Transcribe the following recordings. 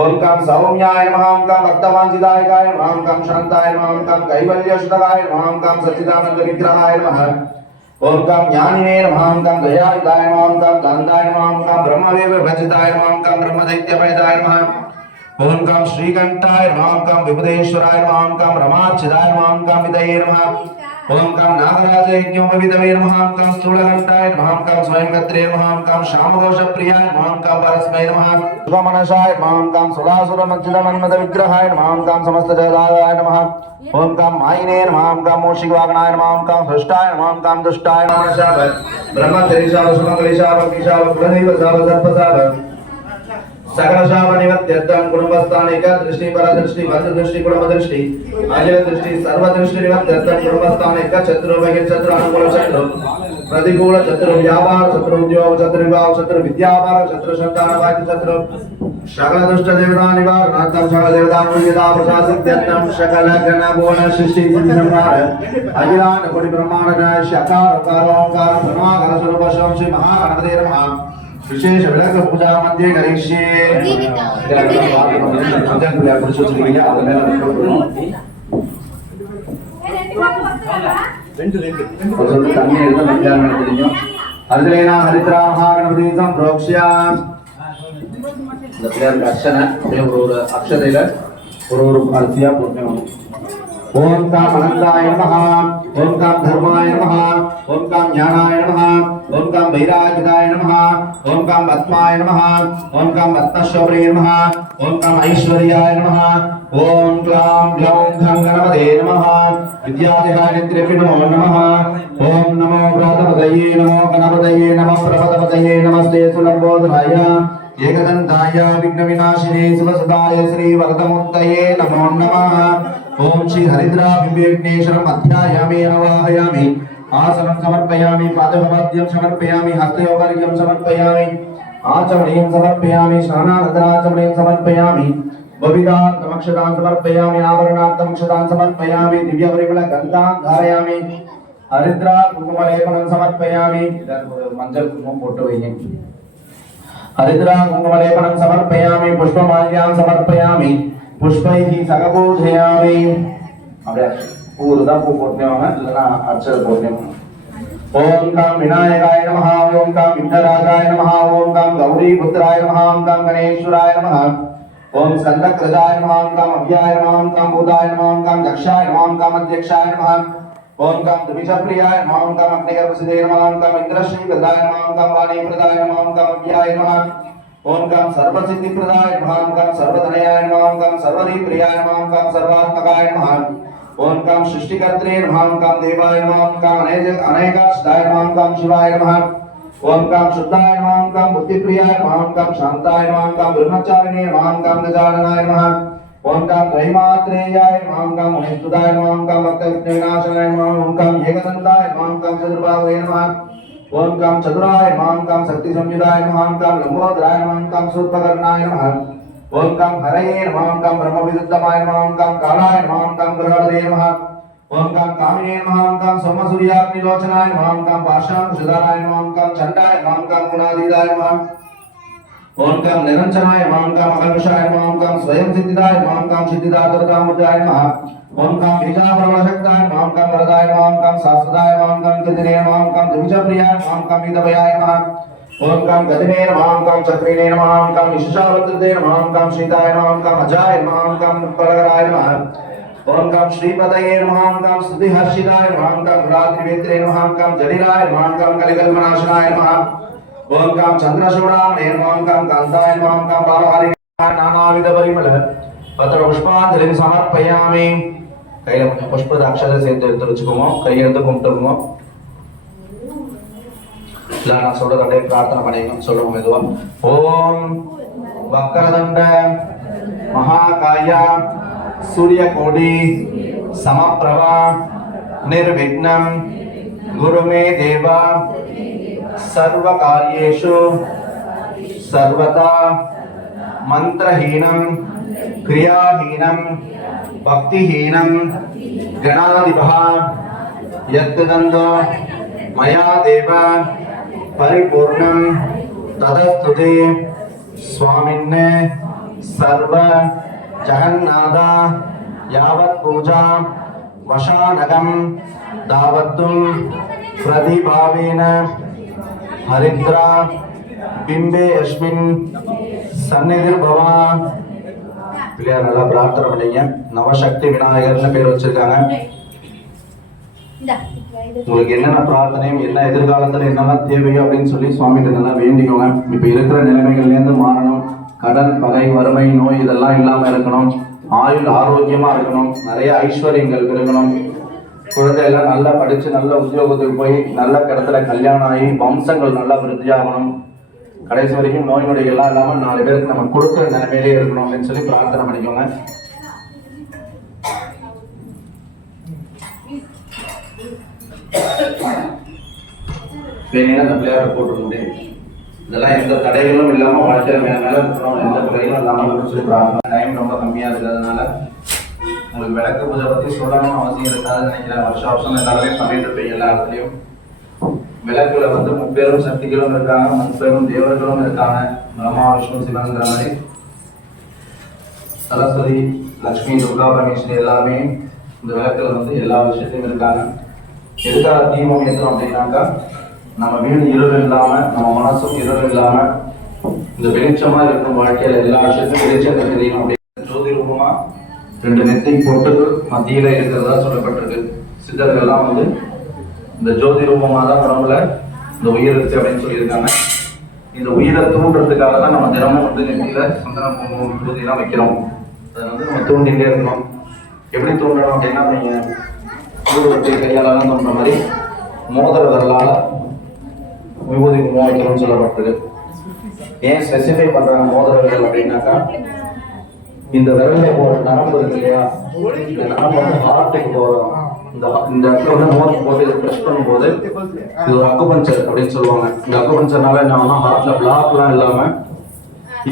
ओम कम सौम्याय नमः ओम कम भक्तवांछिताय नमः ओम कम शांताय नमः ओम कम कैवल्यसुताय नमः ओम कम सच्चिदानंद विग्रहाय नमः ओम कम ज्ञानिने नमः ओम कम दयायुताय नमः ओम कम दानदाय नमः ओम कम ब्रह्मदेव भजिताय नमः ओम कम ब्रह्मदैत्यभयदाय नमः ओम कम श्रीकंठाय नमः ओम कम विबुधेश्वराय नमः ओम कम रमार्चिताय नमः ओम कम विदये नमः ओम कम नागराजयज्ञोपविदवे नमः ओम कम स्थूलकंठाय नमः ओम कम स्वयंकत्रे नमः ओम कम श्यामघोषप्रियाय नमः ओम कम परस्मै नमः शुभमनसाय नमः ओम कम सुरासुरमच्युतमन्मथ विग्रहाय नमः ओम कम समस्त जगदाय नमः ओम कम मायिने नमः ओम कम मूषिकवाहनाय नमः ओम कम हृष्टाय नमः ओम कम दुष्टाय नमः ब्रह्मचर्यशाव सुमंगलेशाव किशाव कुलदैवशाव सर्पशाव सकलशाव निवत्यर्थं कुटुंबस्थानिक दृष्टि परदृष्टि बद्धदृष्टि कुटुंबदृष्टि अजय दृष्टि सर्वदृष्टि निवत्यर्थं कुटुंबस्थानिक शत्रु बहिर्शत्रु अनुकूल शत्रु प्रतिकूल शत्रु व्यापार शत्रु उद्योग शत्रु विवाह शत्रु विद्यापार शत्रु संतान वाक्य शत्रु सकल दुष्ट देवता निवारणार्थं सकल देवता पूजिता प्रसादित्यर्थं सकल गण गुण सृष्टि सिद्धि संहार अखिलांड कोटि ब्रह्मांड नाय शकार ओंकार ओंकार ब्रह्माकार स्वरूप शिवं श्री महागणपते नमः विशेष विलग पूजा मध्य करिष्ये हरिद्रेना हरिद्रा महागणपति संप्रोक्ष्य अर्चना अक्षतेल अर्चिया पूर्ण ओम काम अनंताय नमः ओम काम धर्माय नमः ओम काम ज्ञानाय नमः ओम काम वैराग्याय नमः ओम काम आत्माय नमः ओम काम आत्मशौर्ये नमः ओम काम ऐश्वर्याय नमः ओम क्लां ग्लौं घं गणपते नमः विद्याधिकारित्रे नमो नमः ओम नमो व्रतपतये नमो गणपतये नमः प्रपदपतये नमस्ते सुलंबोधराय एकदंताय विघ्नविनाशिने शिवसुताय श्री वरदमूर्तये नमो नमः ओम श्री हरिद्रा बिंबेग्नेश्वरम अध्यायामि आवाहयामि आसनं समर्पयामि पादपद्यं समर्पयामि हस्तयोगर्घ्यं समर्पयामि आचमनीयं समर्पयामि स्नानानन्तराचमनीयं समर्पयामि बविदान्तमक्षतां समर्पयामि आभरणार्थमक्षतां समर्पयामि दिव्यपरिमलगन्धान् धारयामि हरिद्रा कुङ्कुमलेपनं समर्पयामि मंजल कुंकुम फोटो है हरिद्रा कुङ्कुमलेपनं समर्पयामि पुष्पमाल्यां समर्पयामि पुष्पैः सगपूजयामि அப்படியே பூர்தா பூ போடுறவங்க இல்லனா அர்ச்சனை போடுறவங்க ஓம் काम विनायकाय नमः ओम काम विघ्नराजाय नमः ओम काम गौरी पुत्राय नमः ओम काम गणेश्वराय नमः ओम स्कंदकृताय नमः ओम काम अव्याय नमः ओम काम भूताय नमः ओम काम दक्षाय नमः ओम काम अध्यक्षाय नमः ओम काम द्विजप्रियाय नमः ओम काम अग्निगर्भसिद्धे नमः ओम काम इंद्रश्रीप्रदाय नमः ओम काम वाणीप्रदाय नमः ओम काम अव्याय नमः ओम काम सर्वसिद्धिप्रदाय नमः ओम काम सर्वधनयाय नमः ओम काम सर्वधिप्रियाय नमः ओम काम सर्वात्मकाय नमः ओम काम सृष्टिकर्त्रे नमः ओम काम देवाय नमः ओम काम अनेकाष्टाय नमः ओम काम शिवाय नमः ओम काम शुद्धाय नमः ओम काम बुद्धिप्रियाय नमः ओम काम शांताय नमः ओम काम ब्रह्मचारिणे नमः ओम काम गजाननाय नमः ओम काम त्रैमात्रेयाय नमः ओम काम मुनिस्तुताय नमः ओम काम भक्तविघ्नविनाशाय नमः ओम काम एकदन्ताय नमः ओम काम चतुर्बाहुवे नमः ओम काम चतुराय नमः ओम काम शक्ति संयुताय नमः ओम काम लंबोदराय नमः ओम काम शूर्पकर्णाय नमः ओम काम हरये नमः ओम काम ब्रह्मविदुत्तमाय नमः ओम काम कालाय नमः ओम काम ग्रहणदे नमः ओम काम कामिने नमः ओम काम सोमसूर्याग्निलोचनाय नमः ओम काम पाशांकुशधाराय नमः ओम काम चंडाय नमः ओम काम गुणाधीताय नमः ओम काम निरंजनाय नमः ओम काम अकल्मषाय नमः ओम काम स्वयं सिद्धिदाय नमः ओम काम सिद्धिदातृतामुद्राय नमः ओम काम बीजापरमशक्ताय नमः ओम काम वरदाय नमः ओम काम शास्त्रदाय नमः ओम काम चितिने नमः ओम काम द्विजप्रियाय नमः ओम काम विदभयाय नमः ओम काम गदिने नमः ओम काम चक्रिणे नमः ओम काम विशेषावृत्ते नमः ओम काम सीताय नमः ओम काम अजाय नमः ओम काम पलगराय नमः ओम काम श्रीपतये नमः ओम काम स्तुतिहर्षिताय नमः ओम काम रात्रिवेत्रे नमः ओम काम जलिलाय नमः ओम काम कलिकल्मनाशनाय नमः ओम काम चंद्रशूडामणे नमः ओम काम कांताय नमः ओम काम बालहारि नानाविध परिमल पत्र पुष्पांजलिं समर्पयामि கையில கொஞ்சம் புஷ்பத்தை அக்ஷதை சேர்த்து எடுத்து வச்சுக்கோங்க கையெழுத்து கும்பிட்டுருங்க இல்ல நான் சொல்றது அப்படியே பிரார்த்தனை பண்ணிக்கணும் சொல்லுவோம் மெதுவா ஓம் வக்கரதண்ட மகாகாய சூரியகோடி சமப்பிரபா निर्विघ्नं गुरु मे देवा सर्वकार्येषु सर्वदा मंत्रहीनं क्रियाहीनं भक्तिहीनं गणाधिपः यत्तदन्तो मया देव परिपूर्णं तदस्तुते स्वामिन्ने सर्व जगन्नाथ यावत् पूजा वशानगम दावत्तुम प्रतिभावेन हरिद्रा बिंबे अस्मिन् सन्निधिर्भवा பிள்ளையார் நல்லா பிரார்த்தனை பண்ணீங்க. நவசக்தி விநாயகர்னு பேர் வச்சிருக்காங்க. உங்களுக்கு என்னென்ன பிரார்த்தனையும் என்ன எதிர்காலத்துல என்னெல்லாம் தேவையோ அப்படின்னு சொல்லி சுவாமிகிட்ட நல்லா வேண்டிக்கோங்க. இப்ப இருக்கிற நிலைமைகள்ல இருந்து மாறணும். கடன், பகை, வறுமை, நோய் இதெல்லாம் இல்லாம இருக்கணும். ஆயுள் ஆரோக்கியமா இருக்கணும். நிறைய ஐஸ்வர்யங்கள் பெருகணும். குழந்தை எல்லாம் நல்லா படிச்சு நல்ல உத்தியோகத்துக்கு போய் நல்ல இடத்துல கல்யாணம் ஆகி வம்சங்கள் நல்லா விருத்தியாகணும். கடைசி வரைக்கும் நோய் நொடிகள் எல்லாம் இல்லாம 4 பேருக்கு நம்ம கொடுக்குற நிலைமையிலே இருக்கணும் அப்படின்னு சொல்லி பிரார்த்தனை பண்ணிக்கோங்க. அந்த பிள்ளையார போட்டு முடியும். இதெல்லாம் எந்த தடைகளும் இல்லாம வாழ்க்கையில மேல இருக்கணும். எந்த தடைகளும் இல்லாம சொல்லி பிரார்த்தனை. டைம் ரொம்ப கம்மியா இருக்கிறதுனால உங்களுக்கு விளக்கு பூஜை பத்தி சொல்லணும்னு அவசியம் இருக்காதுன்னு நினைக்கிறேன். வருஷம் எல்லாருமே பண்ணிட்டு இருப்பீங்க. எல்லா இடத்துலயும் விளக்குல வந்து 3 பேரும் சக்திகளும் இருக்காங்க, 3 பேரும் தேவர்களும் இருக்காங்க. பிரம்மா, விஷ்ணு, சிவங்கிற மாதிரி சரஸ்வதி, லட்சுமி, துர்கா, பரமேஸ்வரி எல்லாமே இந்த விளக்குல வந்து எல்லா விஷயத்தையும் இருக்காங்க. எதுக்காக தீபம் ஏற்றணும் அப்படின்னாக்கா நம்ம வீடு இருள் இல்லாம, நம்ம மனசும் இருள் இல்லாம இந்த வெளிச்சமா இருக்கும் வாழ்க்கையில எல்லா விஷயத்தையும் வெளிச்சத்தை தெரியணும் அப்படின்னு ஜோதி ரூபமா 2 நெத்தி பொட்டுகள் மத்தியில இருக்கிறதா சொல்லப்பட்டிருக்கு. சித்தர்கள்லாம் வந்து இந்த ஜோதி ரூபமாக தான் உடம்புல இந்த உயிர் இருக்கு அப்படின்னு சொல்லியிருக்காங்க. இந்த உயிரை தூண்டுறதுக்காக தான் நம்ம தினமும் வந்து நெத்தியில சந்தனம், குங்குமம், விபூதியெல்லாம் வைக்கிறோம். அதை வந்து நம்ம தூண்டிகிட்டே இருக்கணும். எப்படி தூண்டணும் அப்படின்னா நீங்க ஊதுவத்தி கையாலலாம் தோன்ற மாதிரி மோதிர விரலால விபூதி குங்குமம் வைக்கணும்னு சொல்லப்பட்டிருக்கு. ஏன் ஸ்பெசிஃபை பண்றாங்க மோதிர விரல் அப்படின்னாக்கா இந்த விரல போற நரம்பு இருக்கு இல்லையா, இந்த நரம்பு வந்து ஹார்ட்டுக்கு போறோம். இந்த இடத்துல வந்து மோதிரம் போட்டு இதை ப்ரெஷ் பண்ணும்போது இது ஒரு அக்குபஞ்சர் அப்படின்னு சொல்லுவாங்க. இந்த அக்குபஞ்சர்னால என்ன ஆகும்னா ஹார்ட்ல பிளாக்லாம் இல்லாம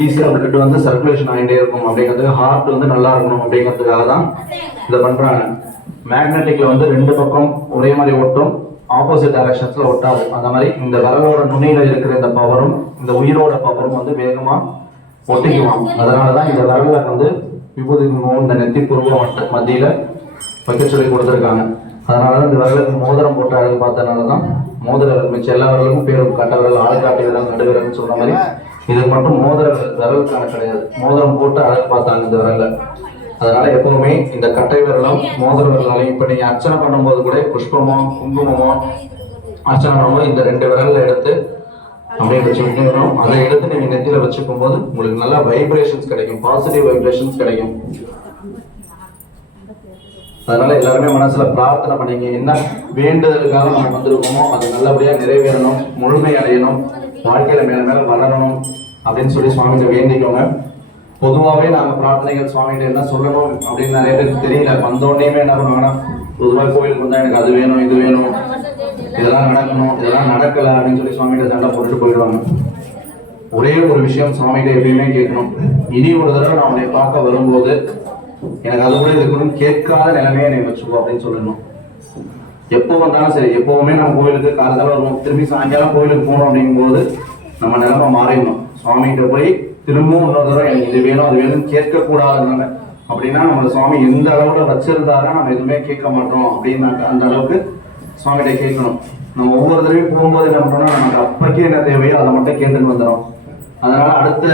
ஈஸியா பிளட் வந்து சர்க்குலேஷன் ஆகிட்டே இருக்கும். அப்படிங்கிறதுக்கு ஹார்ட் வந்து நல்லா இருக்கணும் அப்படிங்கிறதுக்காக தான் இதை பண்றாங்க. மேக்னெட்டிக்ல வந்து 2 பக்கம் ஒரே மாதிரி ஒட்டும், ஆப்போசிட் டைரக்ஷன்ஸ்ல ஒட்டாது. அந்த மாதிரி இந்த விரலோட நுனியில இருக்கிற இந்த பவரும் இந்த உயிரோட பவரும் வந்து வேகமா ஒட்டிக்குவான். அதனாலதான் இந்த விரல்ல வந்து விபூதி இந்த நெத்தி புருவம் மத்தியில வைக்க சொல்லி கொடுத்துருக்காங்க. அதனாலதான் இந்த விரலுக்கு மோதிரம் போட்டு அழகு பார்த்தனாலதான் மோதிர மிச்சம் எல்லா விரலுக்கும் பேரும் கட்ட விரல், ஆள்காட்டி விரல், நடுவிரல்னு சொல்ற மாதிரி இது மட்டும் மோதிர விரலுக்கான கிடையாது. மோதிரம் போட்டு அழகு பார்த்தாங்க இந்த விரல்ல. அதனால எப்பவுமே இந்த கட்டை விரலும் மோதிர விரலாலையும் இப்ப நீங்க அர்ச்சனை பண்ணும்போது கூட புஷ்பமோ குங்குமமோ அர்ச்சனை பண்ணும்போது இந்த 2 விரல்ல எடுத்து அப்படியே வச்சுக்கிட்டே வரும். அதை எடுத்து நீங்க நெத்தியில வச்சுக்கும் போது உங்களுக்கு நல்ல வைப்ரேஷன்ஸ் கிடைக்கும், பாசிட்டிவ் வைப்ரேஷன்ஸ் கிடைக்கும். அதனால எல்லாருமே மனசுல பிரார்த்தனை பண்ணீங்க. என்ன வேண்டுதலுக்காக நம்ம வந்திருக்கோமோ அது நல்லபடியா நிறைவேறணும், முழுமை அடையணும், வாழ்க்கையில மேல மேல வளரணும் அப்படின்னு சொல்லி சுவாமிகிட்ட வேண்டிக்கோங்க. பொதுவாகவே நாங்கள் பிரார்த்தனைகள் சுவாமிகிட்ட என்ன சொல்லணும் அப்படின்னு நிறைய பேருக்கு தெரியல. வந்தோடனே என்ன பண்ணுவாங்கன்னா பொதுவாக கோயிலுக்கு வந்தா எனக்கு அது வேணும், இது வேணும், இதெல்லாம் நடக்கணும், இதெல்லாம் நடக்கல அப்படின்னு சொல்லி சுவாமிகிட்ட சண்டை போட்டுட்டு போயிடுவாங்க. ஒரே ஒரு விஷயம் சுவாமிகிட்ட எப்பயுமே கேட்கணும். இனி ஒரு தடவை நான் உன்னை பார்க்க வரும்போது எனக்கு அது கூட இருக்கணும், கேட்காத நிலைமையை என்னை வச்சுக்கோ அப்படின்னு சொல்லணும். எப்போ வந்தாலும் சரி, எப்பவுமே நம்ம கோயிலுக்கு காலத்தால வருவோம், திரும்பி சாயங்காலம் கோயிலுக்கு போகணும் அப்படிங்கும்போது நம்ம நிலைமை மாறிடணும். சுவாமிகிட்ட போய் திரும்பவும் இன்னொரு தடவை எனக்கு இது வேணும் அது வேணும்னு கேட்கக்கூடாதுனால அப்படின்னா நம்மளை சுவாமி எந்த அளவுல வச்சிருந்தாரா நம்ம எதுவுமே கேட்க மாட்டோம் அப்படின்னாக்க அந்த அளவுக்கு சுவாமிகிட்ட கேட்கணும். நம்ம ஒவ்வொரு தடவையும் போகும்போது என்ன பண்றோம்னா நமக்கு அப்பக்கே என்ன தேவையோ அதை மட்டும் கேட்டுட்டு வந்துடும். அதனால அடுத்த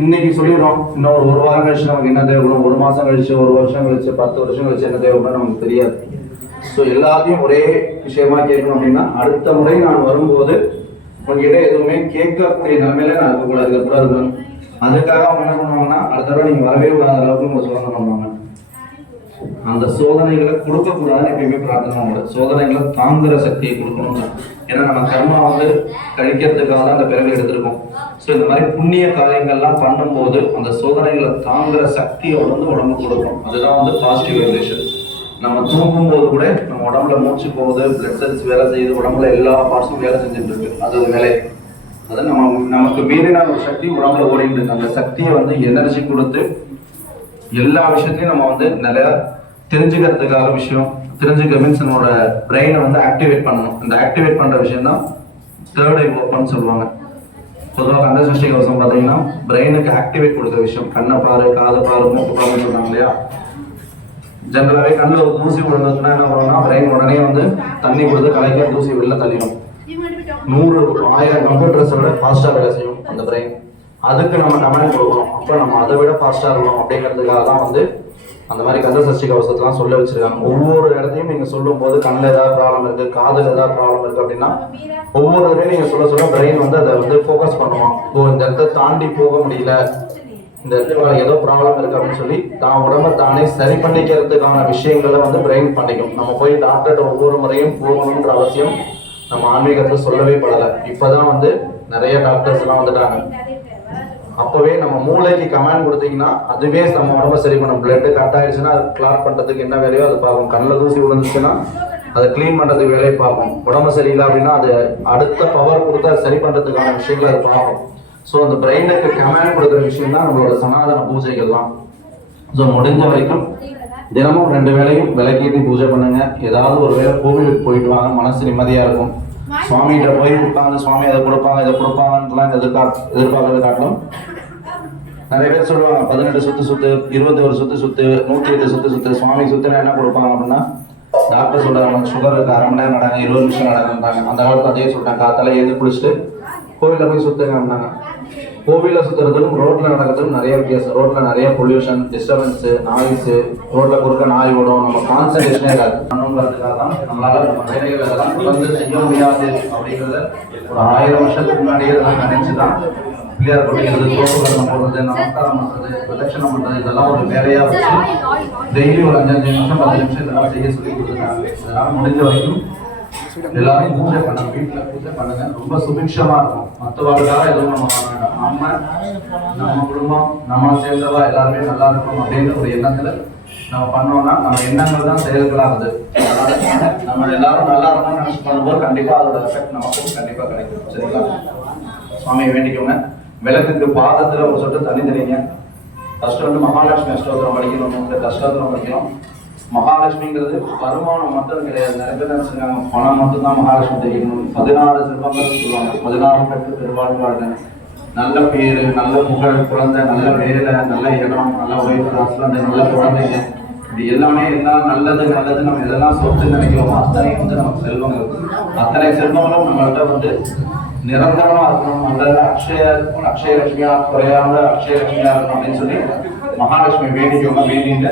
இன்னைக்கு சொல்லிடுறோம், இன்னும் ஒரு 1 வாரம் கழிச்சு நமக்கு என்ன தேவைப்படும், 1 மாசம் கழிச்சு, 1 வருஷம் கழிச்சு, 10 வருஷம் கழிச்சு என்ன தேவைப்படும் நமக்கு தெரியாது. ஸோ எல்லாத்தையும் ஒரே விஷயமா கேட்கணும் அப்படின்னா அடுத்த முறை நான் வரும்போது உங்ககிட்ட எதுவுமே கேட்கக்கூடிய நிலைமையில நான் இருக்கக்கூடாது. அதுக்காக அவங்க என்ன பண்ணுவாங்கன்னா அடுத்த தடவை நீங்க வரவே கூடாத அளவுக்கு உங்க சோதனை பண்ணுவாங்க. அந்த சோதனைகளை கொடுக்கக்கூடாதுன்னு எப்பயுமே பிரார்த்தனை பண்ணுவாங்க. சோதனைகளை தாங்குற சக்தியை கொடுக்கணும். ஏன்னா நம்ம கர்மா வந்து கழிக்கிறதுக்காக தான் அந்த பிறகு எடுத்திருக்கோம். ஸோ இந்த மாதிரி புண்ணிய காரியங்கள்லாம் பண்ணும்போது அந்த சோதனைகளை தாங்குற சக்தியை வந்து உடம்பு கொடுக்கும். அதுதான் வந்து பாசிட்டிவ் வைப்ரேஷன். நம்ம தூங்கும் போது கூட நம்ம உடம்புல மூச்சு போகுது, பிளட் செல்ஸ் வேலை செய்யுது, உடம்புல எல்லா பார்ட்ஸும் வேலை செஞ்சுட்டு இருக்கு. அது ஒரு நிலை. அது நமக்கு மீறின ஒரு சக்தி உடம்புல ஓடிட்டு இருக்கு. அந்த சக்தியை வந்து எனர்ஜி கொடுத்து எல்லா விஷயத்தையும் நம்ம வந்து நிறைய தெரிஞ்சுக்கிறதுக்காக விஷயம் தெரிஞ்சுக்க மீன்ஸ் நம்மளோட பிரெயினை வந்து ஆக்டிவேட் பண்ணணும். இந்த ஆக்டிவேட் பண்ற விஷயம் தான் தேர்ட் ஐ ஓப்பன் சொல்லுவாங்க. பொதுவாக கந்த சஷ்டி கவசம் பார்த்தீங்கன்னா பிரெயினுக்கு ஆக்டிவேட் கொடுக்குற விஷயம். கண்ணை பாரு, காதை பாரு, மூக்கு பாருன்னு சொல்றாங்க இல்லையா. ஜென்ரலாகவே கண்ணில் ஒரு தூசி விழுந்ததுன்னா என்ன பண்ணுவோம்னா பிரெயின் உடனே வந்து தண்ணி கொடுத்து கலைக்கிற தூசி வெளில தள்ளிடும். 100,000 கம்ப்யூட்டர்ஸை விட ஃபாஸ்ட்டாக வேலை செய்யும் அந்த பிரெயின். அதுக்கு நம்ம கமெண்ட் கொடுக்குறோம். அப்போ நம்ம அதை விட ஃபாஸ்ட்டாக இருக்கணும் அப்படிங்கிறதுக்காக தான் வந்து அந்த மாதிரி கந்த சஷ்டி கவசத்தெல்லாம் சொல்ல வச்சிருக்காங்க. ஒவ்வொரு இடத்தையும் நீங்கள் சொல்லும் போது கண்ணில் ஏதாவது ப்ராப்ளம் இருக்குது, காதில் ஏதாவது ப்ராப்ளம் இருக்குது அப்படின்னா ஒவ்வொரு தடவையும் நீங்கள் சொல்ல பிரெயின் வந்து அதை வந்து ஃபோக்கஸ் பண்ணுவோம். இந்த இடத்த தாண்டி போக முடியல, இந்த இடத்துல ஏதோ ப்ராப்ளம் இருக்கு அப்படின்னு சொல்லி தான் உடம்பை தானே சரி பண்ணிக்கிறதுக்கான விஷயங்களை வந்து பிரெயின் பண்ணிக்கும். நம்ம போய் டாக்டர்கிட்ட ஒவ்வொரு முறையும் போகணுன்ற அவசியம் நம்ம ஆன்மீகத்தை சொல்லவே படலை. இப்போதான் வந்து நிறைய டாக்டர்ஸ் எல்லாம் வந்துட்டாங்க. அப்பவே நம்ம மூளைக்கு கமாண்ட் கொடுத்தீங்கன்னா அதுவே நம்ம உடம்பை சரி பண்ணும். பிளட் கட் ஆயிடுச்சுன்னா அது கிளாட் பண்றதுக்கு என்ன வேலையோ அது பார்க்கும். கண்ணில் தூசி விழுந்துச்சுன்னா அதை கிளீன் பண்றதுக்கு வேலையை பார்க்கும். உடம்பு சரியில்லை அப்படின்னா அது அடுத்த பவர் கொடுத்து அதை சரி பண்றதுக்கான விஷயங்களை அது பார்க்கும். ஸோ அந்த பிரெயினுக்கு கமாண்ட் கொடுக்குற விஷயம் தான் நம்மளோட சனாதன பூஜைகள் தான். ஸோ முடிஞ்ச வரைக்கும் தினமும் 2 வேளையும் விளக்கேற்றி பூஜை பண்ணுங்க. ஏதாவது ஒரு வேளை கோவிலுக்கு போயிட்டு வாங்க, மனசு நிம்மதியா இருக்கும். சுவாமிகிட்ட போய் உட்காந்து சுவாமி அதை கொடுப்பாங்க இதை கொடுப்பாங்கலாம் எதிர்பார்க்கறது காட்டணும். நிறைய பேர் சொல்லுவாங்க 18 சுத்து 21 சுத்து 108 சுத்து சுவாமி சுத்துனா என்ன கொடுப்பாங்க அப்படின்னா டாக்டர் சொல்றாங்க சுகர் இருக்கு 1/2 மணி நேரம் நடங்க 20 நிமிஷம் நடக்குறாங்க. அந்த காலத்துல அதே சொல்லிட்டாங்க காத்தால எழுதி குளிச்சுட்டு கோவில போய் சுத்துங்க அப்படின்னாங்க. கோவில சுத்துறதுக்கும் ரோட்ல நடக்கிறதுக்கும் நிறைய வித்தியாசம். ரோட்ல நிறைய பொல்யூஷன், டிஸ்டர்பன்ஸ், நாய்ஸ், ரோட்ல குறுக்க நாய் ஓடும், நம்ம கான்சன்ட்ரேஷனே இருக்காது. பண்ணுங்கிறதுக்காக தான் நம்மளால நம்ம வேலைகள் எல்லாம் தொடர்ந்து செய்ய முடியாது அப்படிங்கிறத ஒரு 1000 வருஷத்துக்கு முன்னாடியே இதெல்லாம் நினைச்சுதான் பிள்ளையார் கொட்டிக்கிறது, கோபுரம் போடுறது, நமஸ்காரம் பண்றது, பிரதட்சணம் பண்றது இதெல்லாம் ஒரு வேலையா வச்சு டெய்லி ஒரு 5-5 நிமிஷம் 10 நிமிஷம் இதெல்லாம் செய்ய சொல்லி கொடுத்துருக்காங்க. இதெல்லாம் முடிஞ்ச வரைக்கும் எல்லாரும் பூஜை பண்ணுங்க, வீட்டுல பூஜை பண்ணுங்க. ரொம்ப சுபிக்ஷமா இருக்கும். மற்றவர்களுக்காக எதுவும் நம்ம பண்ண வேண்டாம். நம்ம குடும்பம் நம்ம சேர்ந்தவா எல்லாருமே நல்லா இருக்கும் அப்படின்ற ஒரு எண்ணத்துல நம்ம பண்ணோம்னா நம்ம எண்ணங்கள் தான் செயல்களாகுது. அதனால நம்ம எல்லாரும் நல்லா இருக்கணும்னு நினைச்சு பண்ணும்போது கண்டிப்பா அதோட எஃபெக்ட் நமக்கும் கண்டிப்பா கிடைக்கும். சரிங்களா? சுவாமியை வேண்டிக்கோங்க. விளக்குக்கு பாதத்துல ஒரு சொட்டு தண்ணி தெளிங்க. ஃபர்ஸ்ட் வந்து மகாலட்சுமி அஷ்டோத்திரம் படிக்கணும், அஷ்டோத்திரம் படிக்கணும். மகாலட்சுமிங்கிறது வருமானம் மட்டும் கிடையாது. நிறைய பேர் நினைச்சிருக்காங்க பணம் மட்டும் தான் மகாலட்சுமி தெரியணும். 16 சிற்பங்கள் சொல்லுவாங்க. 16 பெற்று பெருவாழ்வாங்க. நல்ல பேரு, நல்ல புகழ், குழந்தை, நல்ல வேலை, நல்ல இடம், நல்ல உழைப்பு, ஹஸ்பண்ட், நல்ல குழந்தைங்க, இது எல்லாமே எல்லாம் நல்லது நல்லது. நம்ம எதெல்லாம் சொத்து நினைக்கிறோமோ அத்தனை வந்து நமக்கு செல்வங்கள். அத்தனை செல்வங்களும் நம்மள்கிட்ட வந்து நிரந்தரமா இருக்கணும். நல்ல அக்ஷயலட்சுமியா குறையாம அக்ஷயலட்சுமியா இருக்கணும் அப்படின்னு சொல்லி மகாலட்சுமி வேண்டிக்கோங்க. வேண்டிட்டு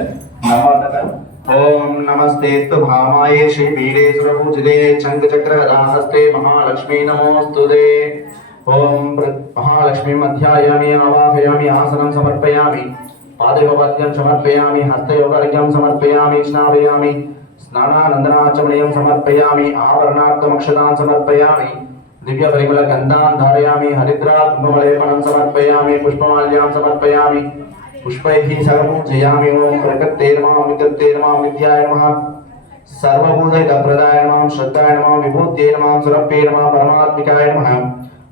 நம்மள்கிட்ட ओम नमस्तेस्तु भामाये श्री पीडे सुरपूजिते शंखचक्रगदाहस्ते महालक्ष्मी नमोस्तुते। ओम महालक्ष्मी अध्यायामि आवाहयामि आसनं समर्पयामि पादयोगपद्यं समर्पयामि हस्तयोगर्घ्यं समर्पयामि स्नापयामि स्नानानन्दनाचमनीयं समर्पयामि आवरणार्थमक्षतां समर्पयामि दिव्यपरिमलगन्धान् धारयामि हरिद्रा कुङ्कुमलेपनं समर्पयामि पुष्पमाल्यां समर्पयामि पुष्पैः सर्वपूजयामि। ओम प्रकृते नमः विकृते नमः विद्याय नमः सर्वभूतहितप्रदाय नमः श्रद्धाय नमः विभूत्यै नमः सुरभ्ये नमः परमात्मिकाय नमः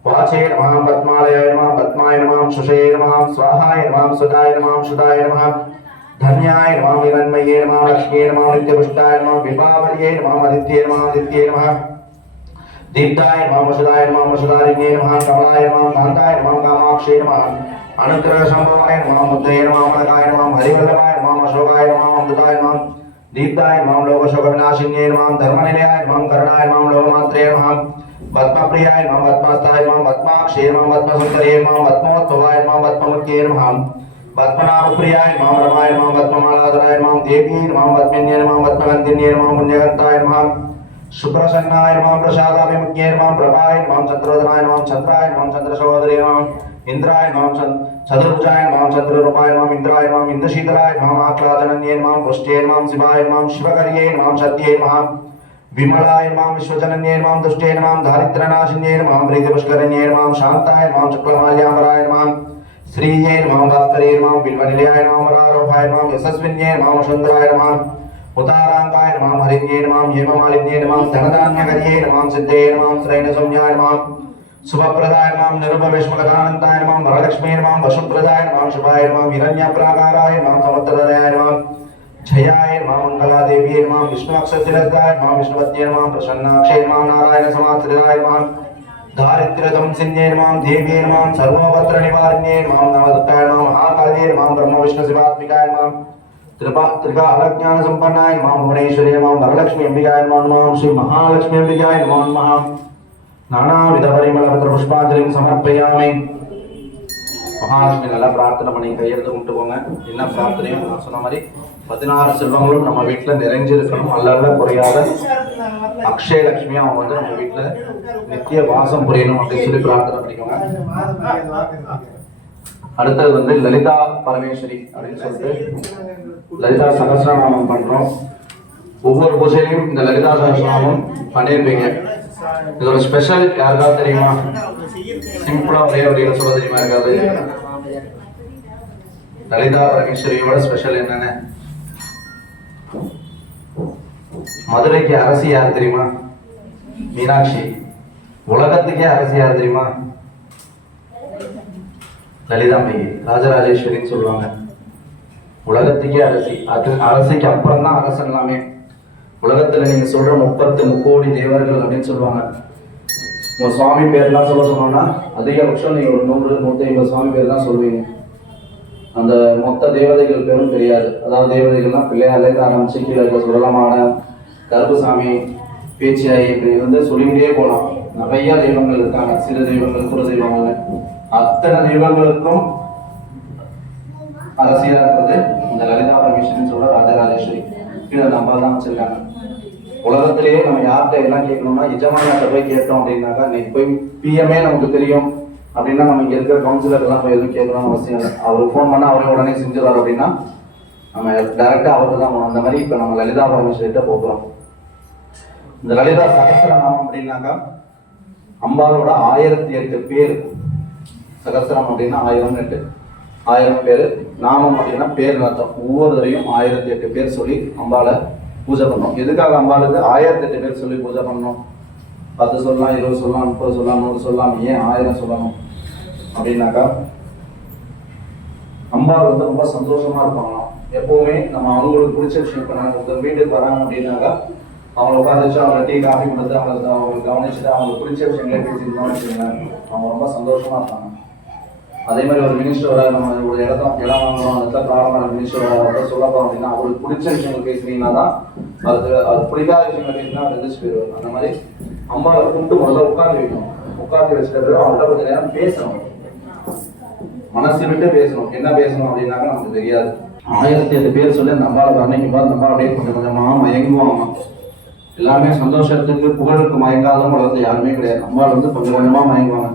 वाचे नमः पद्मालयाय नमः पद्माय नमः शुषे नमः स्वाहाय नमः सुधाय नमः सुधाय नमः धन्याय नमः हिरण्मये नमः लक्ष्मी नमः नित्यपुष्टाय नमः विभावर्ये नमः आदित्ये नमः आदित्ये नमः दीप्ताय नमः वसुदाय नमः वसुधारिण्ये नमः कमलाय नमः कान्ताय नमः कामाक्षे नमः अनुग्रह संभवाय नमः मुद्दये नमः मदकाय नमः हरिवल्लभाय नमः अशोकाय नमः अमृताय नमः दीप्ताय नमः लोकशोकविनाशिन्ये नमः धर्मनिलयाय नमः करुणाय नमः लोकमात्रे नमः पद्मप्रियाय नमः पद्मस्ताय नमः पद्माक्षे नमः पद्मसुन्दर्ये नमः पद्मोत्सवाय नमः पद्ममुख्ये नमः पद्मनाभप्रियाय नमः रमाय नमः पद्ममालाधराय नमः देवी नमः पद्मिन्ये नमः पद्मगन्धिन्ये नमः पुण्यगन्ताय नमः सुप्रसन्नाय नमः प्रसादाभिमुख्ये नमः प्रभाय नमः चन्द्रोदनाय नमः चन्द्राय नमः चन्द्रसहोदरे नमः इंद्राय नमः चतुर्भुजाय नमः चतुर्रूपाय नमः इंद्राय नमः इंद्रशीतलाय नमः आक्लादनन्ये नमः पुष्टे नमः शिवाय नमः शिवकर्ये नमः सत्ये नमः विमलाय नमः विश्वजनन्ये नमः दुष्टे नमः दारिद्र्यनाशिन्ये नमः प्रीतिपुष्करण्ये नमः शान्ताय नमः शुक्लमाल्याम्बराय नमः श्रीये नमः भास्करे नमः बिल्वनिलयाय नमः वरारोहाय नमः यशस्विन्ये नमः वसुन्धराय नमः उतारांगाय नमः हरिण्ये नमः हेममालिन्ये नमः धनधान्यकर्ये नमः सिद्धे नमः श्रैणसौम्याय नमः शुभप्रदाय नमः निरुपविष्मलकानन्ताय नमः वरलक्ष्मी नमः वसुप्रदाय नमः शुभाय नमः हिरण्यप्राकाराय नमः समुद्रदयाय नमः जयाय नमः मंगलादेव्ये नमः विष्णुअक्षतिलकाय नमः विष्णुपत्ये नमः प्रसन्नाक्षे नमः नारायण समाश्रिताय नमः दारिद्र्यदं सिन्ये नमः देव्ये नमः सर्वभद्र निवारण्ये नमः नमस्ते नमः महाकाल्ये नमः ब्रह्म विष्णु शिवात्मिकाय नमः त्रिकालज्ञान संपन्नाय नमः भुवनेश्वरी नमः वरलक्ष्मी अंबिकाय नमः श्री महालक्ष्मी अंबिकाय नमः नानाविध परिमल पत्र पुष्पांजलि समर्पयामि மகாலட்சுமி நல்லா பிரார்த்தனை பண்ணி கையெழுத்து கொண்டு போங்க. என்ன பிரார்த்தனையும் நான் சொன்ன மாதிரி 16 செல்வங்களும் நம்ம வீட்டில் நிறைஞ்சிருக்கணும். நல்ல குறையாத அக்ஷய லட்சுமியா அவங்க வந்து நம்ம வீட்டில் நித்திய வாசம் புரியணும் அப்படின்னு சொல்லி பிரார்த்தனை பண்ணிக்கோங்க. அடுத்தது வந்து லலிதா பரமேஸ்வரி அப்படின்னு சொல்லிட்டு லலிதா சகஸ்ரநாமம் பண்றோம். ஒவ்வொரு பூஜையிலையும் இந்த லலிதா சகஸ்ரநாமம் பண்ணியிருப்பீங்க. இதோட ஸ்பெஷல் யாருக்காவது தெரியுமா? சிம்பிளா ஒரே வழியில சொல்ல தெரியுமா இருக்காது? லலிதா பரமேஸ்வரியோட ஸ்பெஷல் என்னன்னு, மதுரைக்கு அரசி யார் தெரியுமா? மீனாட்சி. உலகத்துக்கே அரசி யார் தெரியுமா? லலிதாம்பிகை, ராஜராஜேஸ்வரின்னு சொல்லுவாங்க. உலகத்துக்கே அரசி. அது அரசிக்கு அப்புறம் தான் அரசன் எல்லாமே. உலகத்துல நீங்க சொல்ற 30 முக்கோடி தேவர்கள் அப்படின்னு சொல்லுவாங்க. உங்க சுவாமி பேர்லாம் சொல்ல சொன்னோம்னா அதிகபட்சம் நீங்க ஒரு 100-150 சுவாமி பேர் தான் சொல்லுவீங்க. அந்த மொத்த தேவதைகள் பேரும் தெரியாது. அதாவது தேவதைகள்லாம் பிள்ளையார்லேருந்து ஆரம்பிச்சு கீழே இருக்க சுடலமான, கருப்புசாமி, பேச்சியாயி இப்படி வந்து சொல்லிக்கிட்டே போகலாம். நிறைய தெய்வங்கள் இருக்காங்க. சிறு தெய்வங்கள், குல தெய்வங்கள், அத்தனை தெய்வங்களுக்கும் அரசியா இருக்கிறது இந்த லலிதா பரமேஸ்வரின்னு சொல்ற ராஜராஜேஸ்வரி. கீழே நம்ம தான் வச்சிருக்காங்க. உலகத்திலேயே நம்ம யார்கிட்ட எல்லாம் கேட்கணும்னா எஜமானியாட்ட போய் கேட்டோம் அப்படின்னாக்கா, இன்னைக்கு போய் பிஎம்ஏ நமக்கு தெரியும் அப்படின்னா நம்ம இங்க இருக்கிற கவுன்சிலர் எல்லாம் போய் எதுவும் கேட்கணும்னு அவசியம் இல்லை. அவருக்கு ஃபோன் பண்ணா அவரே உடனே செஞ்சிடறாரு அப்படின்னா நம்ம டைரக்டா அவருக்கு தான் போகணும். அந்த மாதிரி இப்ப நம்ம லலிதா பரமேஸ்வரிட்ட போகிறோம். இந்த லலிதா சகஸ்ரநாமம் அப்படின்னாக்கா அம்பாலோட 1008 பேர். சகஸ்ரம் அப்படின்னா 1008 பேர். நாமம் அப்படின்னா பேர் அர்த்தம். ஒவ்வொருத்தரையும் 1008 பேர் சொல்லி அம்பாலை பூஜை பண்ணணும். எதுக்காக அம்பாளுக்கு 1008 பேர் சொல்லி பூஜை பண்ணணும்? 10 சொல்லலாம், 20 சொல்லலாம், 30 சொல்லலாம், 100 சொல்லலாம். ஏன் 1000 சொல்லணும் அப்படின்னாக்கா, அம்பாள் வந்து ரொம்ப சந்தோஷமா இருப்பாங்களாம். எப்பவுமே நம்ம அவங்களுக்கு பிடிச்ச விஷயம். இப்போ நாங்கள் வீட்டுக்கு வராங்க அப்படின்னாக்கா அவங்களை உட்காந்துச்சு, அவங்களை டீ காஃபி கொடுத்து அவங்களுக்கு கவனிச்சுட்டு அவங்களுக்கு பிடிச்ச விஷயங்களே பேசியிருந்தோம்னு வச்சுக்கோங்களேன், அவங்க ரொம்ப சந்தோஷமா இருப்பாங்க. அதே மாதிரி ஒரு மினிஸ்டர் வர, நம்ம ஒரு இடம் வாங்குறோம், அந்த இடத்துல பிராரம்பர மினிஸ்டர் வர சொல்லப்போம் அப்படின்னா அவங்களுக்கு பிடிச்ச விஷயங்கள் பேசுனீங்கன்னா தான் அது பிடிக்காத விஷயங்கள் பேசினா ரெண்டு போயிடுவாங்க. அந்த மாதிரி அம்மாவை கூப்பிட்டு முதல்ல உட்காந்து வைக்கணும். உட்காந்து வச்சுட்ட பிறகு அவங்கள்ட்ட கொஞ்சம் நேரம் பேசணும். மனசு விட்டு பேசணும். என்ன பேசணும் அப்படின்னாக்கா நமக்கு தெரியாது. 1008 பேர் சொல்லி அந்த அம்பாவை வர்ணிக்கும் போது அந்த அம்மா அப்படியே கொஞ்சம் கொஞ்சமா மயங்குவாங்க. எல்லாமே சந்தோஷத்துக்கு புகழுக்கு மயங்காதவங்க உலகத்துல யாருமே கிடையாது. அம்பாள் வந்து கொஞ்சம் கொஞ்சமா மயங்குவாங்க.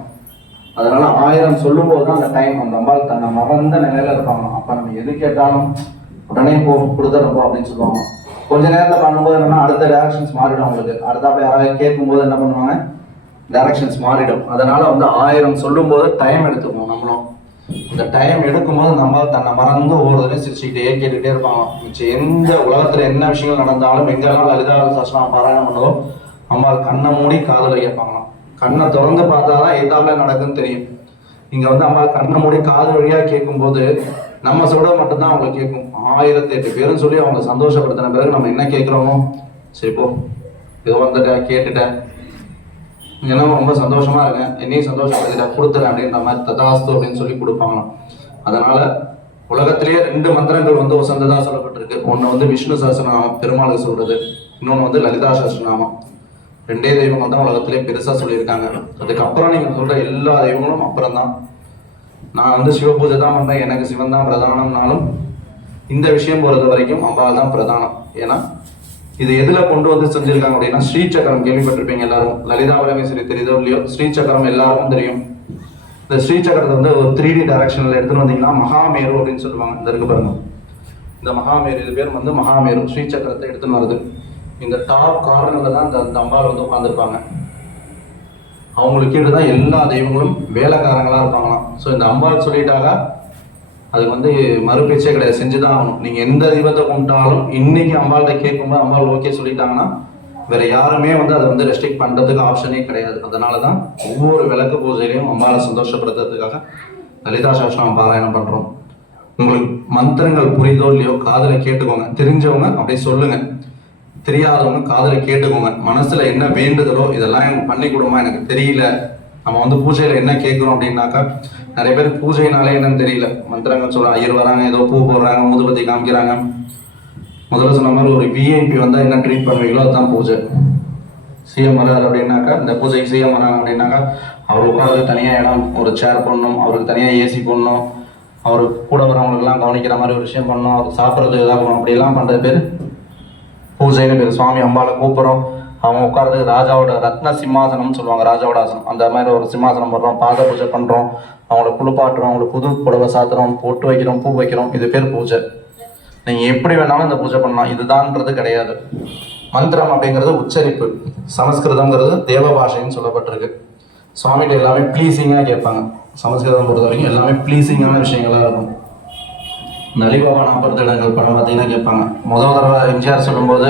அதனால 1000 சொல்லும் போதுதான் அந்த டைம் அந்த அம்பாள் தன்னை மறந்த நிலையில இருப்பாங்க. அப்ப நம்ம எது கேட்டாலும் உடனே கொடுத்துருப்போம் அப்படின்னு சொல்லுவாங்க. கொஞ்ச நேரத்துல பண்ணும்போது என்னன்னா அடுத்த டைரக்ஷன்ஸ் மாறிடும். அவங்களுக்கு அடுத்த யாராவது கேட்கும் போது என்ன பண்ணுவாங்க, டைரக்ஷன்ஸ் மாறிடும். அதனால வந்து 1000 சொல்லும் போது டைம் எடுத்துக்கணும். நம்மளும் இந்த டைம் எடுக்கும்போது நம்ம தன்னை மறந்து ஒவ்வொருத்தரையும் சிரிச்சுக்கிட்டே கேட்டுக்கிட்டே இருப்பாங்க. மிச்சம் எந்த உலகத்துல என்ன விஷயங்கள் நடந்தாலும் எங்கெல்லாம் லலிதா சகஸ்ரநாமம் பாராயணம் பண்ணதோ அம்பாள் கண்ணை மூடி காதல கேட்பாங்களாம். கண்ணை திறந்து பார்த்தாதான் எதால நடக்குன்னு தெரியும். இங்க வந்து அம்மா கண்ணை மூடி காது வழியா கேட்கும் போது நம்ம சொல்றது மட்டும்தான் அவங்களுக்கு கேட்கும். 1008 பேரும் சொல்லி அவங்க சந்தோஷப்படுத்தின பிறகு நம்ம என்ன கேட்கிறோமோ, சரி போ ஏதோ வந்துட்டேன் கேட்டுட்டேன், ஏன்னா ரொம்ப சந்தோஷமா இருக்கேன், என்னையும் சந்தோஷப்படுத்திட்டேன், கொடுத்துறேன் அப்படின்ற மாதிரி ததாஸ்து அப்படின்னு சொல்லி கொடுப்பாங்களாம். அதனால உலகத்திலேயே 2 மந்திரங்கள் வந்து உசந்ததா சொல்லப்பட்டிருக்கு. ஒண்ணு வந்து விஷ்ணு சஹஸ்ரநாமம் பெருமாளுக்கு சொல்றது, இன்னொன்னு வந்து லலிதா சஹஸ்ரநாமம். 2 தெய்வங்கள் தான் உலகத்திலே பெருசா சொல்லியிருக்காங்க. அதுக்கப்புறம் நீங்க சொல்ற எல்லா தெய்வங்களும் அப்புறம் தான். நான் வந்து சிவ பூஜை தான் பண்றேன், எனக்கு சிவன் தான் பிரதானம்னாலும் இந்த விஷயம் பொறுத்த வரைக்கும் அம்பாள் தான் பிரதானம். ஏன்னா இது எதுல கொண்டு வந்து செஞ்சிருக்காங்க அப்படின்னா, ஸ்ரீசக்கரம் கேள்விப்பட்டிருப்பீங்க எல்லாரும். லலிதா பரமேஸ்வரி தெரியுதோ இல்லையோ, ஸ்ரீசக்கரம் எல்லாருக்கும் தெரியும். இந்த ஸ்ரீசக்கரத்தை வந்து ஒரு 3D டைரக்ஷன்ல எடுத்துன்னு வந்தீங்கன்னா மகாமேரு அப்படின்னு சொல்லுவாங்க. இந்த இருக்கு பாருங்க, இந்த மகாமேரு, இது பேர் வந்து மகாமேரு. ஸ்ரீசக்கரத்தை எடுத்துன்னு வருது. இந்த டாப் கார்னர்ல தான் இந்த அம்பாள் வந்து உட்காந்துருப்பாங்க. அவங்களுக்கு கீழே தான் எல்லா தெய்வங்களும் வேலைக்காரங்களா இருப்பாங்களாம். ஸோ இந்த அம்பாள் சொல்லிட்டாங்க, அதுக்கு வந்து மறுபேச்சே கிடையாது, செஞ்சுதான் ஆகணும். நீங்க எந்த தெய்வத்தை கொண்டாலும் இன்னைக்கு அம்பாள்கிட்ட கேட்கும்போது அம்பாள் ஓகே சொல்லிட்டாங்கன்னா வேற யாருமே வந்து அதை வந்து ரெஸ்ட்ரிக்ட் பண்றதுக்கு ஆப்ஷனே கிடையாது. அதனாலதான் ஒவ்வொரு விளக்கு பூஜையிலையும் அம்பாளை சந்தோஷப்படுத்துறதுக்காக லலிதா சஹஸ்ரநாமம் பாராயணம் பண்றோம். உங்களுக்கு மந்திரங்கள் புரியுதோ இல்லையோ காதுல கேட்டுக்கோங்க. தெரிஞ்சவங்க அப்படியே சொல்லுங்க, தெரியாதவங்க காதுல கேட்டுக்கோங்க. மனசுல என்ன வேண்டுதலோ, இதெல்லாம் எனக்கு பண்ணி கொடுமா, எனக்கு தெரியல நம்ம வந்து பூஜையில் என்ன கேட்குறோம் அப்படின்னாக்கா, நிறைய பேர் பூஜைனாலே என்னன்னு தெரியல. மந்திரங்கள் சொல்கிறாங்க, ஐயர் வராங்க, ஏதோ பூ போடுறாங்க, ஊதுபத்தி காமிக்கிறாங்க. முதல்ல சொன்ன மாதிரி ஒரு விஐபி வந்தால் என்ன ட்ரீட் பண்ணுவீங்களோ அதுதான் பூஜை. சிஎம் வராது அப்படின்னாக்கா, இந்த பூஜைக்கு சிஎம் வராங்க அப்படின்னாக்கா, அவர் உட்காந்து தனியாக இடம், ஒரு சேர் போடணும், அவருக்கு தனியாக ஏசி போடணும், அவர் கூட வரவங்களுக்கெல்லாம் கவனிக்கிற மாதிரி ஒரு விஷயம் பண்ணணும், அவர் சாப்பிட்றதுக்கு எதாவது பண்ணணும், அப்படிலாம் பண்ணுறது பேர் பூஜைன்னு பேர். சுவாமி அம்பாவை கூப்பிட்றோம், அவங்க உட்காரதுக்கு ராஜாவோட ரத்ன சிம்மாசனம்னு சொல்லுவாங்க, ராஜாவோட ஆசனம், அந்த மாதிரி ஒரு சிம்மாசனம் போடுறோம், பாத பூஜை பண்ணுறோம், அவங்கள குளிப்பாட்டுறோம், அவங்களுக்கு புது புடவை சாத்துறோம், பொட்டு வைக்கிறோம், பூ வைக்கிறோம். இது பேர் பூஜை. நீங்கள் எப்படி வேணாலும் இந்த பூஜை பண்ணலாம், இதுதான்ன்றது கிடையாது. மந்திரம் அப்படிங்கிறது உச்சரிப்பு. சமஸ்கிருதங்கிறது தேவ பாஷைன்னு சொல்லப்பட்டிருக்கு. சுவாமிகிட்ட எல்லாமே ப்ளீஸிங்காக கேட்பாங்க. சமஸ்கிருதம் பொறுத்த வரைக்கும் எல்லாமே ப்ளீஸிங்கான விஷயங்களாக இருக்கும். இந்த அலிபாபா 40 இடங்கள் படம் பார்த்தீங்கன்னா கேட்பாங்க. முதல் தடவை எம்ஜிஆர் சொல்லும்போது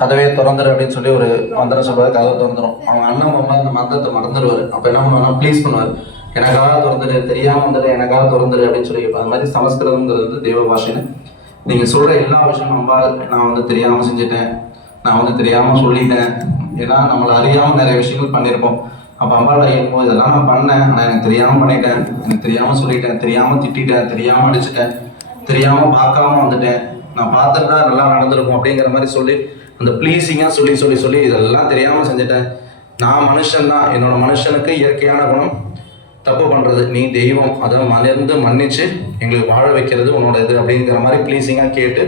கதவே திறந்துரு அப்படின்னு சொல்லி ஒரு மந்திரம் சொல்லுவார், கதவை திறந்துடும். அவங்க அண்ணன் அம்மா அந்த மந்திரத்தை மறந்துடுவார். அப்போ என்ன பண்ணுவாங்கன்னா ப்ளீஸ் பண்ணுவார், எனக்காக திறந்துடு, தெரியாமல் வந்துடு, எனக்காக திறந்துடு அப்படின்னு சொல்லி கேட்பாங்க. அது மாதிரி சமஸ்கிருதங்கிறது வந்து தேவ பாஷைன்னு. நீங்கள் சொல்கிற எல்லா விஷயமும் அம்பாள், நான் வந்து தெரியாமல் செஞ்சுட்டேன், நான் வந்து தெரியாமல் சொல்லிட்டேன், ஏன்னா நம்மளை அறியாமல் நிறைய விஷயங்கள் பண்ணியிருப்போம். அப்போ அம்பாள் ஐயப்போ இதெல்லாம் நான் பண்ணேன், ஆனால் எனக்கு தெரியாமல் பண்ணிட்டேன், எனக்கு தெரியாமல் சொல்லிட்டேன், தெரியாமல் திட்டேன், தெரியாமல் அடிச்சுட்டேன், தெரியாமல் பார்க்காம வந்துட்டேன், நான் பார்த்துட்டா நல்லா நடந்திருக்கும் அப்படிங்கிற மாதிரி சொல்லி அந்த ப்ளீஸிங்காக சொல்லி சொல்லி சொல்லி இதெல்லாம் தெரியாமல் செஞ்சுட்டேன், நான் மனுஷன்தான், என்னோட மனுஷனுக்கு இயற்கையான குணம் தப்பு பண்ணுறது, நீ தெய்வம், அதை மன்னிச்சு எங்களுக்கு வாழ வைக்கிறது உன்னோட இது அப்படிங்கிற மாதிரி ப்ளீஸிங்காக கேட்டு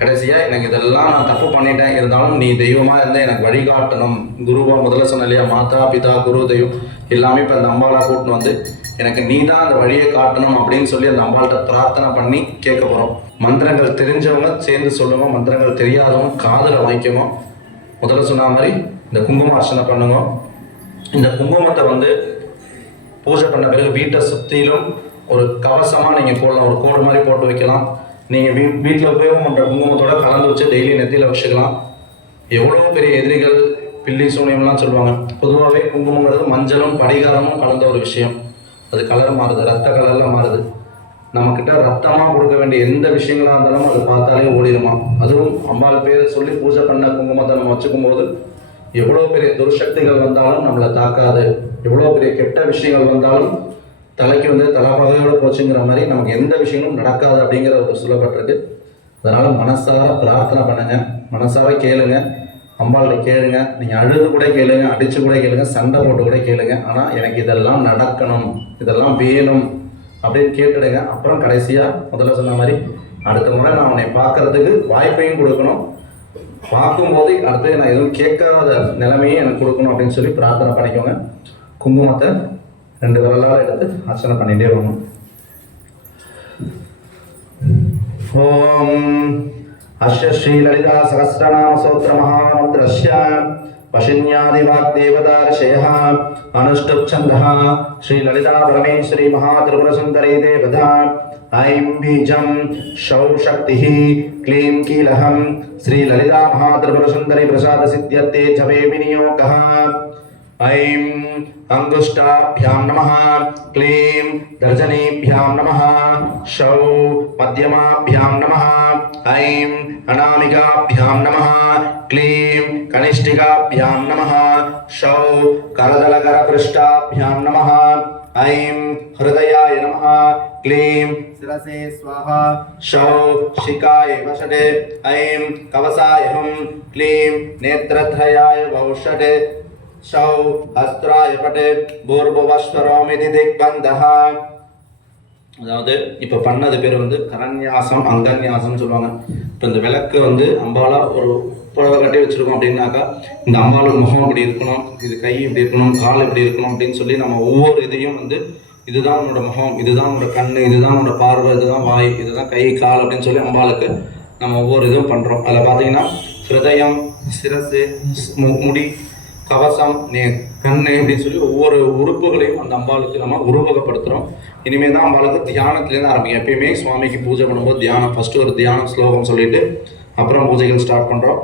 கடைசியாக எனக்கு இதெல்லாம் நான் தப்பு பண்ணிட்டேன், இருந்தாலும் நீ தெய்வமாக இருந்தால் எனக்கு வழிகாட்டணும். குருவாக முதல்ல சொன்ன இல்லையா, மாதா பிதா குரு தெய்வம் எல்லாமே இப்போ அந்த அம்பாளை கூட்டின்னு வந்து எனக்கு நீ தான் அந்த வழியை காட்டணும் அப்படின்னு சொல்லி அந்த அம்பாள்கிட்ட பிரார்த்தனை பண்ணி கேட்க போகிறோம். மந்திரங்கள் தெரிஞ்சவங்க சேர்ந்து சொல்லணும், மந்திரங்கள் தெரியாதவங்க காதில் வாங்கிக்கணும். முதல்ல சொன்ன மாதிரி இந்த குங்கும அர்ச்சனை பண்ணுங்க. இந்த குங்குமத்தை வந்து பூஜை பண்ண பிறகு வீட்டை சுற்றிலும் ஒரு கவசமாக நீங்கள் போடலாம், ஒரு கோடு மாதிரி போட்டு வைக்கலாம். நீங்கள் வீட்டில் உபயோகம் பண்ணுற குங்குமத்தோட கலந்து வச்சு டெய்லி நெத்தியில் வச்சுக்கலாம். எவ்வளோ பெரிய எதிரிகள், பில்லி சூனியம்லாம் சொல்லுவாங்க. பொதுவாகவே குங்குமங்கிறது மஞ்சளும் படிகாரமும் கலந்த ஒரு விஷயம். அது கலர் மாறுது, ரத்த கலரில் மாறுது. நம்மக்கிட்ட ரத்தமாக கொடுக்க வேண்டிய எந்த விஷயங்களாக இருந்தாலும் அது பார்த்தாலே ஓடிடுமா. அதுவும் அம்பாள் பேரை சொல்லி பூஜை பண்ண குங்குமத்தை நம்ம வச்சுக்கும் போது எவ்வளோ பெரிய துர்சக்திகள் வந்தாலும் நம்மளை தாக்காது, எவ்வளோ பெரிய கெட்ட விஷயங்கள் வந்தாலும் தலைக்கு வந்து தலாபகையோடு போச்சுங்கிற மாதிரி நமக்கு எந்த விஷயங்களும் நடக்காது அப்படிங்கிற ஒரு சொல்லப்பட்டிருக்கு. அதனால் மனசார பிரார்த்தனை பண்ணுங்க, மனசார கேளுங்க, அம்பாள்கிட்ட கேளுங்க. நீங்கள் அழுது கூட கேளுங்க, அடித்து கூட கேளுங்க, சண்டை போட்டு கூட கேளுங்க. ஆனால் எனக்கு இதெல்லாம் நடக்கணும், இதெல்லாம் வேணும் அப்படின்னு கேட்டுடுங்க. அப்புறம் கடைசியாக முதல்ல சொன்ன மாதிரி அடுத்த முறை நான் உன்னை பார்க்கறதுக்கு வாய்ப்பையும் கொடுக்கணும், பார்க்கும்போது அடுத்து நான் எதுவும் கேட்காத நிலைமையும் எனக்கு கொடுக்கணும் அப்படின்னு சொல்லி பிரார்த்தனை பண்ணிக்கோங்க. குங்குமத்தை 2 விரலால் எடுத்து அர்ச்சனை பண்ணிகிட்டே வரணும். ஓம் அஸ்ய ஸ்ரீ லலிதா சகஸ்ரநாம ஸ்தோத்திர மகாமந்திரஸ்ய வசின்யாதி வாக்தேவதா ரிஷயः அனுஷ்டுப் சந்தः ஸ்ரீ லலிதா பரமேஸ்வரி மகா திரிபுர சுந்தரி தேவதா ஐம் பீஜம் ஷௌ சக்திः க்ளீம் கீலகம் ஸ்ரீ லலிதா மகா திரிபுர சுந்தரி பிரசாத சித்யர்த்தே ஜவே விநியோகः ऐं अंगुष्ठाभ्यां नमः क्लीं दर्जनीभ्यां नमः शौ मध्यमाभ्यां नमः ऐं अनामिकाभ्यां नमः क्लीं कनिष्ठिकाभ्यां नमः शौ करदलकरपृष्ठाभ्यां नमः ऐं हृदयाय नमः क्लीं शिरसे स्वाहा शौ शिखाय वषटे ऐं कवसाय हुं क्लीं नेत्रत्रयाय वौषटे शौ अस्त्राय पटे பூர்பவஸ்வரோமிதி திக்பந்தஹ. அதாவது இப்போ பண்ணது பேர் வந்து கரண்யாசம் அங்கன்யாசம் சொல்லுவாங்க. இப்போ இந்த விளக்கு வந்து அம்பாலா ஒரு புடவை கட்டி வச்சுருக்கோம் அப்படின்னாக்கா இந்த அம்பாலோட முகம் இப்படி இருக்கணும், இது கை இப்படி இருக்கணும், கால் இப்படி இருக்கணும் அப்படின்னு சொல்லி நம்ம ஒவ்வொரு இதையும் வந்து இதுதான் உன்னோட முகம், இதுதான் உன்னோட கண், இதுதான் உன்னோட பார்வை, இதுதான் வாய், இதுதான் கை கால் அப்படின்னு சொல்லி அம்பாளுக்கு நம்ம ஒவ்வொரு இதுவும் பண்ணுறோம். அதில் பார்த்தீங்கன்னா ஹிருதயம், சிரசு, முடி, கவசம், கண்ணு அப்படின்னு சொல்லி ஒவ்வொரு உறுப்புகளையும் அந்த அம்பாளுக்கு நம்ம உருவகப்படுத்துகிறோம். இனிமேல் தான் அம்பாளுக்கு தியானத்துலேருந்து ஆரம்பிக்கும். எப்பயுமே சுவாமிக்கு பூஜை பண்ணும்போது தியானம், ஃபஸ்ட்டு ஒரு தியானம் ஸ்லோகம் சொல்லிவிட்டு அப்புறம் பூஜைகள் ஸ்டார்ட் பண்ணுறோம்.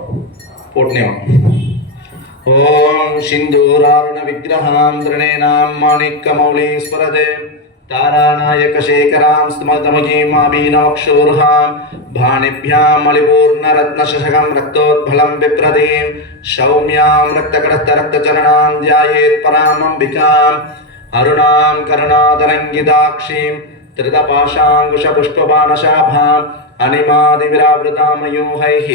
போட்னேவம். ஓம் சிந்தூராருண விக்கிரகாம் திருணேனாம் மாணிக்க மௌலீஸ்வரதே தாராநாயக சேகராம் ஸ்மதமகீம் அபீனோக்ஷூர்ஹாம் भानिभ्यां मलिपूर्णरत्नशशकं रक्तोद्भलं बिप्रदीं सौम्यां रक्तकटस्थरक्तचरणां ध्यायेत् परामम्बिकाम् अरुणां करुणातरङ्गिताक्षीं त्रिदपाशाङ्कुशपुष्पबाणशाभाम् अनिमादिविरावृतां मयूहैः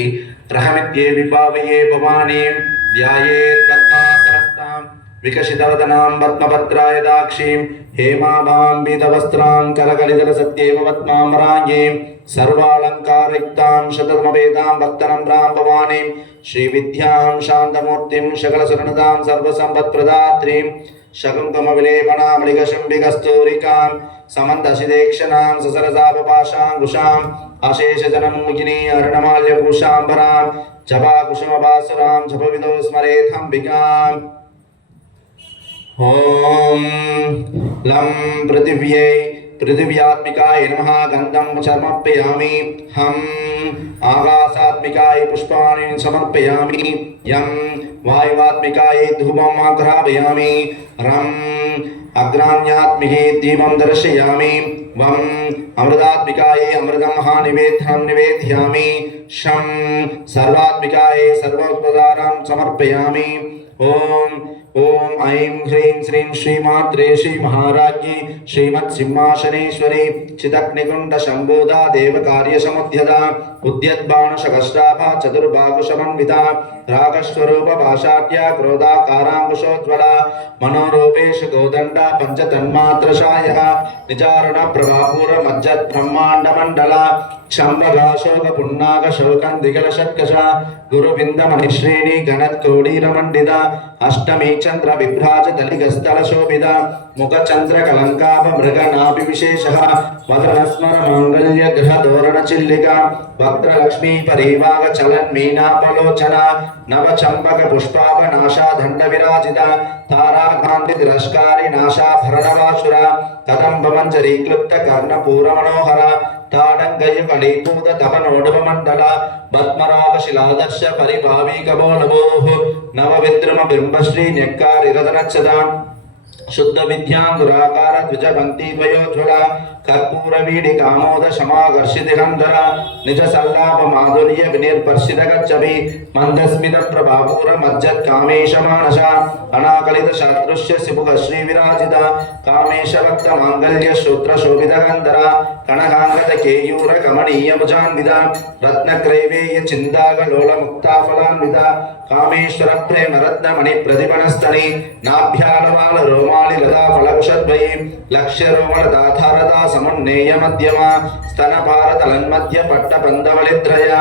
रहमित्येवि पावये भवानीं ध्यायेत् पद्मासनस्तां विकसितवदनां पद्मपत्रायदाक्षीं हेमाभां पीतवस्त्रां कलकलितलसत्येव पद्माम्बराङ्गीं सर्वालङ्कारयुक्तां शततमवेदां भक्तनम्रां भवानीं श्रीविद्यां शान्तमूर्तिं सकलसुरनुतां सर्वसम्पत्प्रदात्रीं शकुङ्कुमविलेपनामलिकशुम्बिकस्तूरिकां समन्तशिदेक्षणां ससरसापपाशाङ्कुशाम् अशेषजनमुखिनी अर्णमाल्यभूषाम्बरां जपाकुसुमभासुरां जपविदो स्मरेथम्बिकाम् ॐ लं पृथिव्यै पृथिव्यात्मिकाय नमः गन्धं समर्पयामि हं आकाशात्मिकाय पुष्पाणि समर्पयामि यं वायुवात्मिकाय धूपम् आघ्रापयामि रं अग्राण्यात्मिके दीपं दर्शयामि वं अमृतात्मिकाय अमृतं महानिवेद्यं निवेदयामि शं सर्वात्मिकाय सर्वोपचारं समर्पयामि ओम ऐं ह्रीं श्रीं श्रीमात्रे श्री महाराज्ञी श्रीमत्सिंहासनेश्वरी चिदग्निकुण्ड शम्भोदा देवकार्यसमुद्यता उद्यद्बाणशकस्राभा चतुर्बाहुसमन्विता रागस्वरूपभाषाट्या क्रोधाकाराङ्कुशोज्ज्वला मनोरूपेषु गोदण्डा पञ्चतन्मात्रशायः निजारुणप्रभापूरमज्जद्ब्रह्माण्डमण्डला क्षम्भगाशोकपुण्णाकशोकन्दिगलषट्कशा गुरुविन्दमणिश्रेणी गणत्कोडीरमण्डिता अष्टमी चंद्र विभ्राज दलिगस्थलशोभिता मुखचंद्रकलंकाभ मृगनाभिविशेषः वदनस्मर मांगल्य ग्रह धोरण चिल्लिका वक्त्रलक्ष्मी परिवाग चलन मीनापलोचना नवचंपक पुष्पाभ नाशा दंड विराजिता ताराकांति तिरस्कारी नाशा भरणवासुरा कदंब मंजरी क्लुप्त कर्णपूर मनोहरा ताडंगय कलिपूत तपनोडव मंडल पद्मराग शिलादर्श परिभावी कबोलभोः नवविद्रुम बिंबश्री न्यक्कारी रतनच्छदा शुद्ध विद्यां दुराकार द्विजबंती द्वयोज्वला कर्पूर वीडि कामोद समाकर्षित गंधरा निज सल्लाप माधुर्य विनिर्पर्षित गच्छभि मंदस्मित प्रभापूर मज्जत् कामेश मानसा अनाकलित शत्रुष्य सिपुग श्री विराजिता कामेश भक्त मांगल्य सूत्र शोभित गंधरा कनकांगद केयूर कमनीय भुजान्विता रत्नग्रैवेय चिंतागलोल मुक्ताफलान्विता कामेश्वर प्रेम रत्न मणि प्रतिपणस्तनि नाभ्यालवाल रोमालि लता फलकुशद्वयी लक्ष्य रोमण दाधारदा समुन्नेय मध्यमा स्तन भारत लन्मध्य पट्ट पंदवलित्रया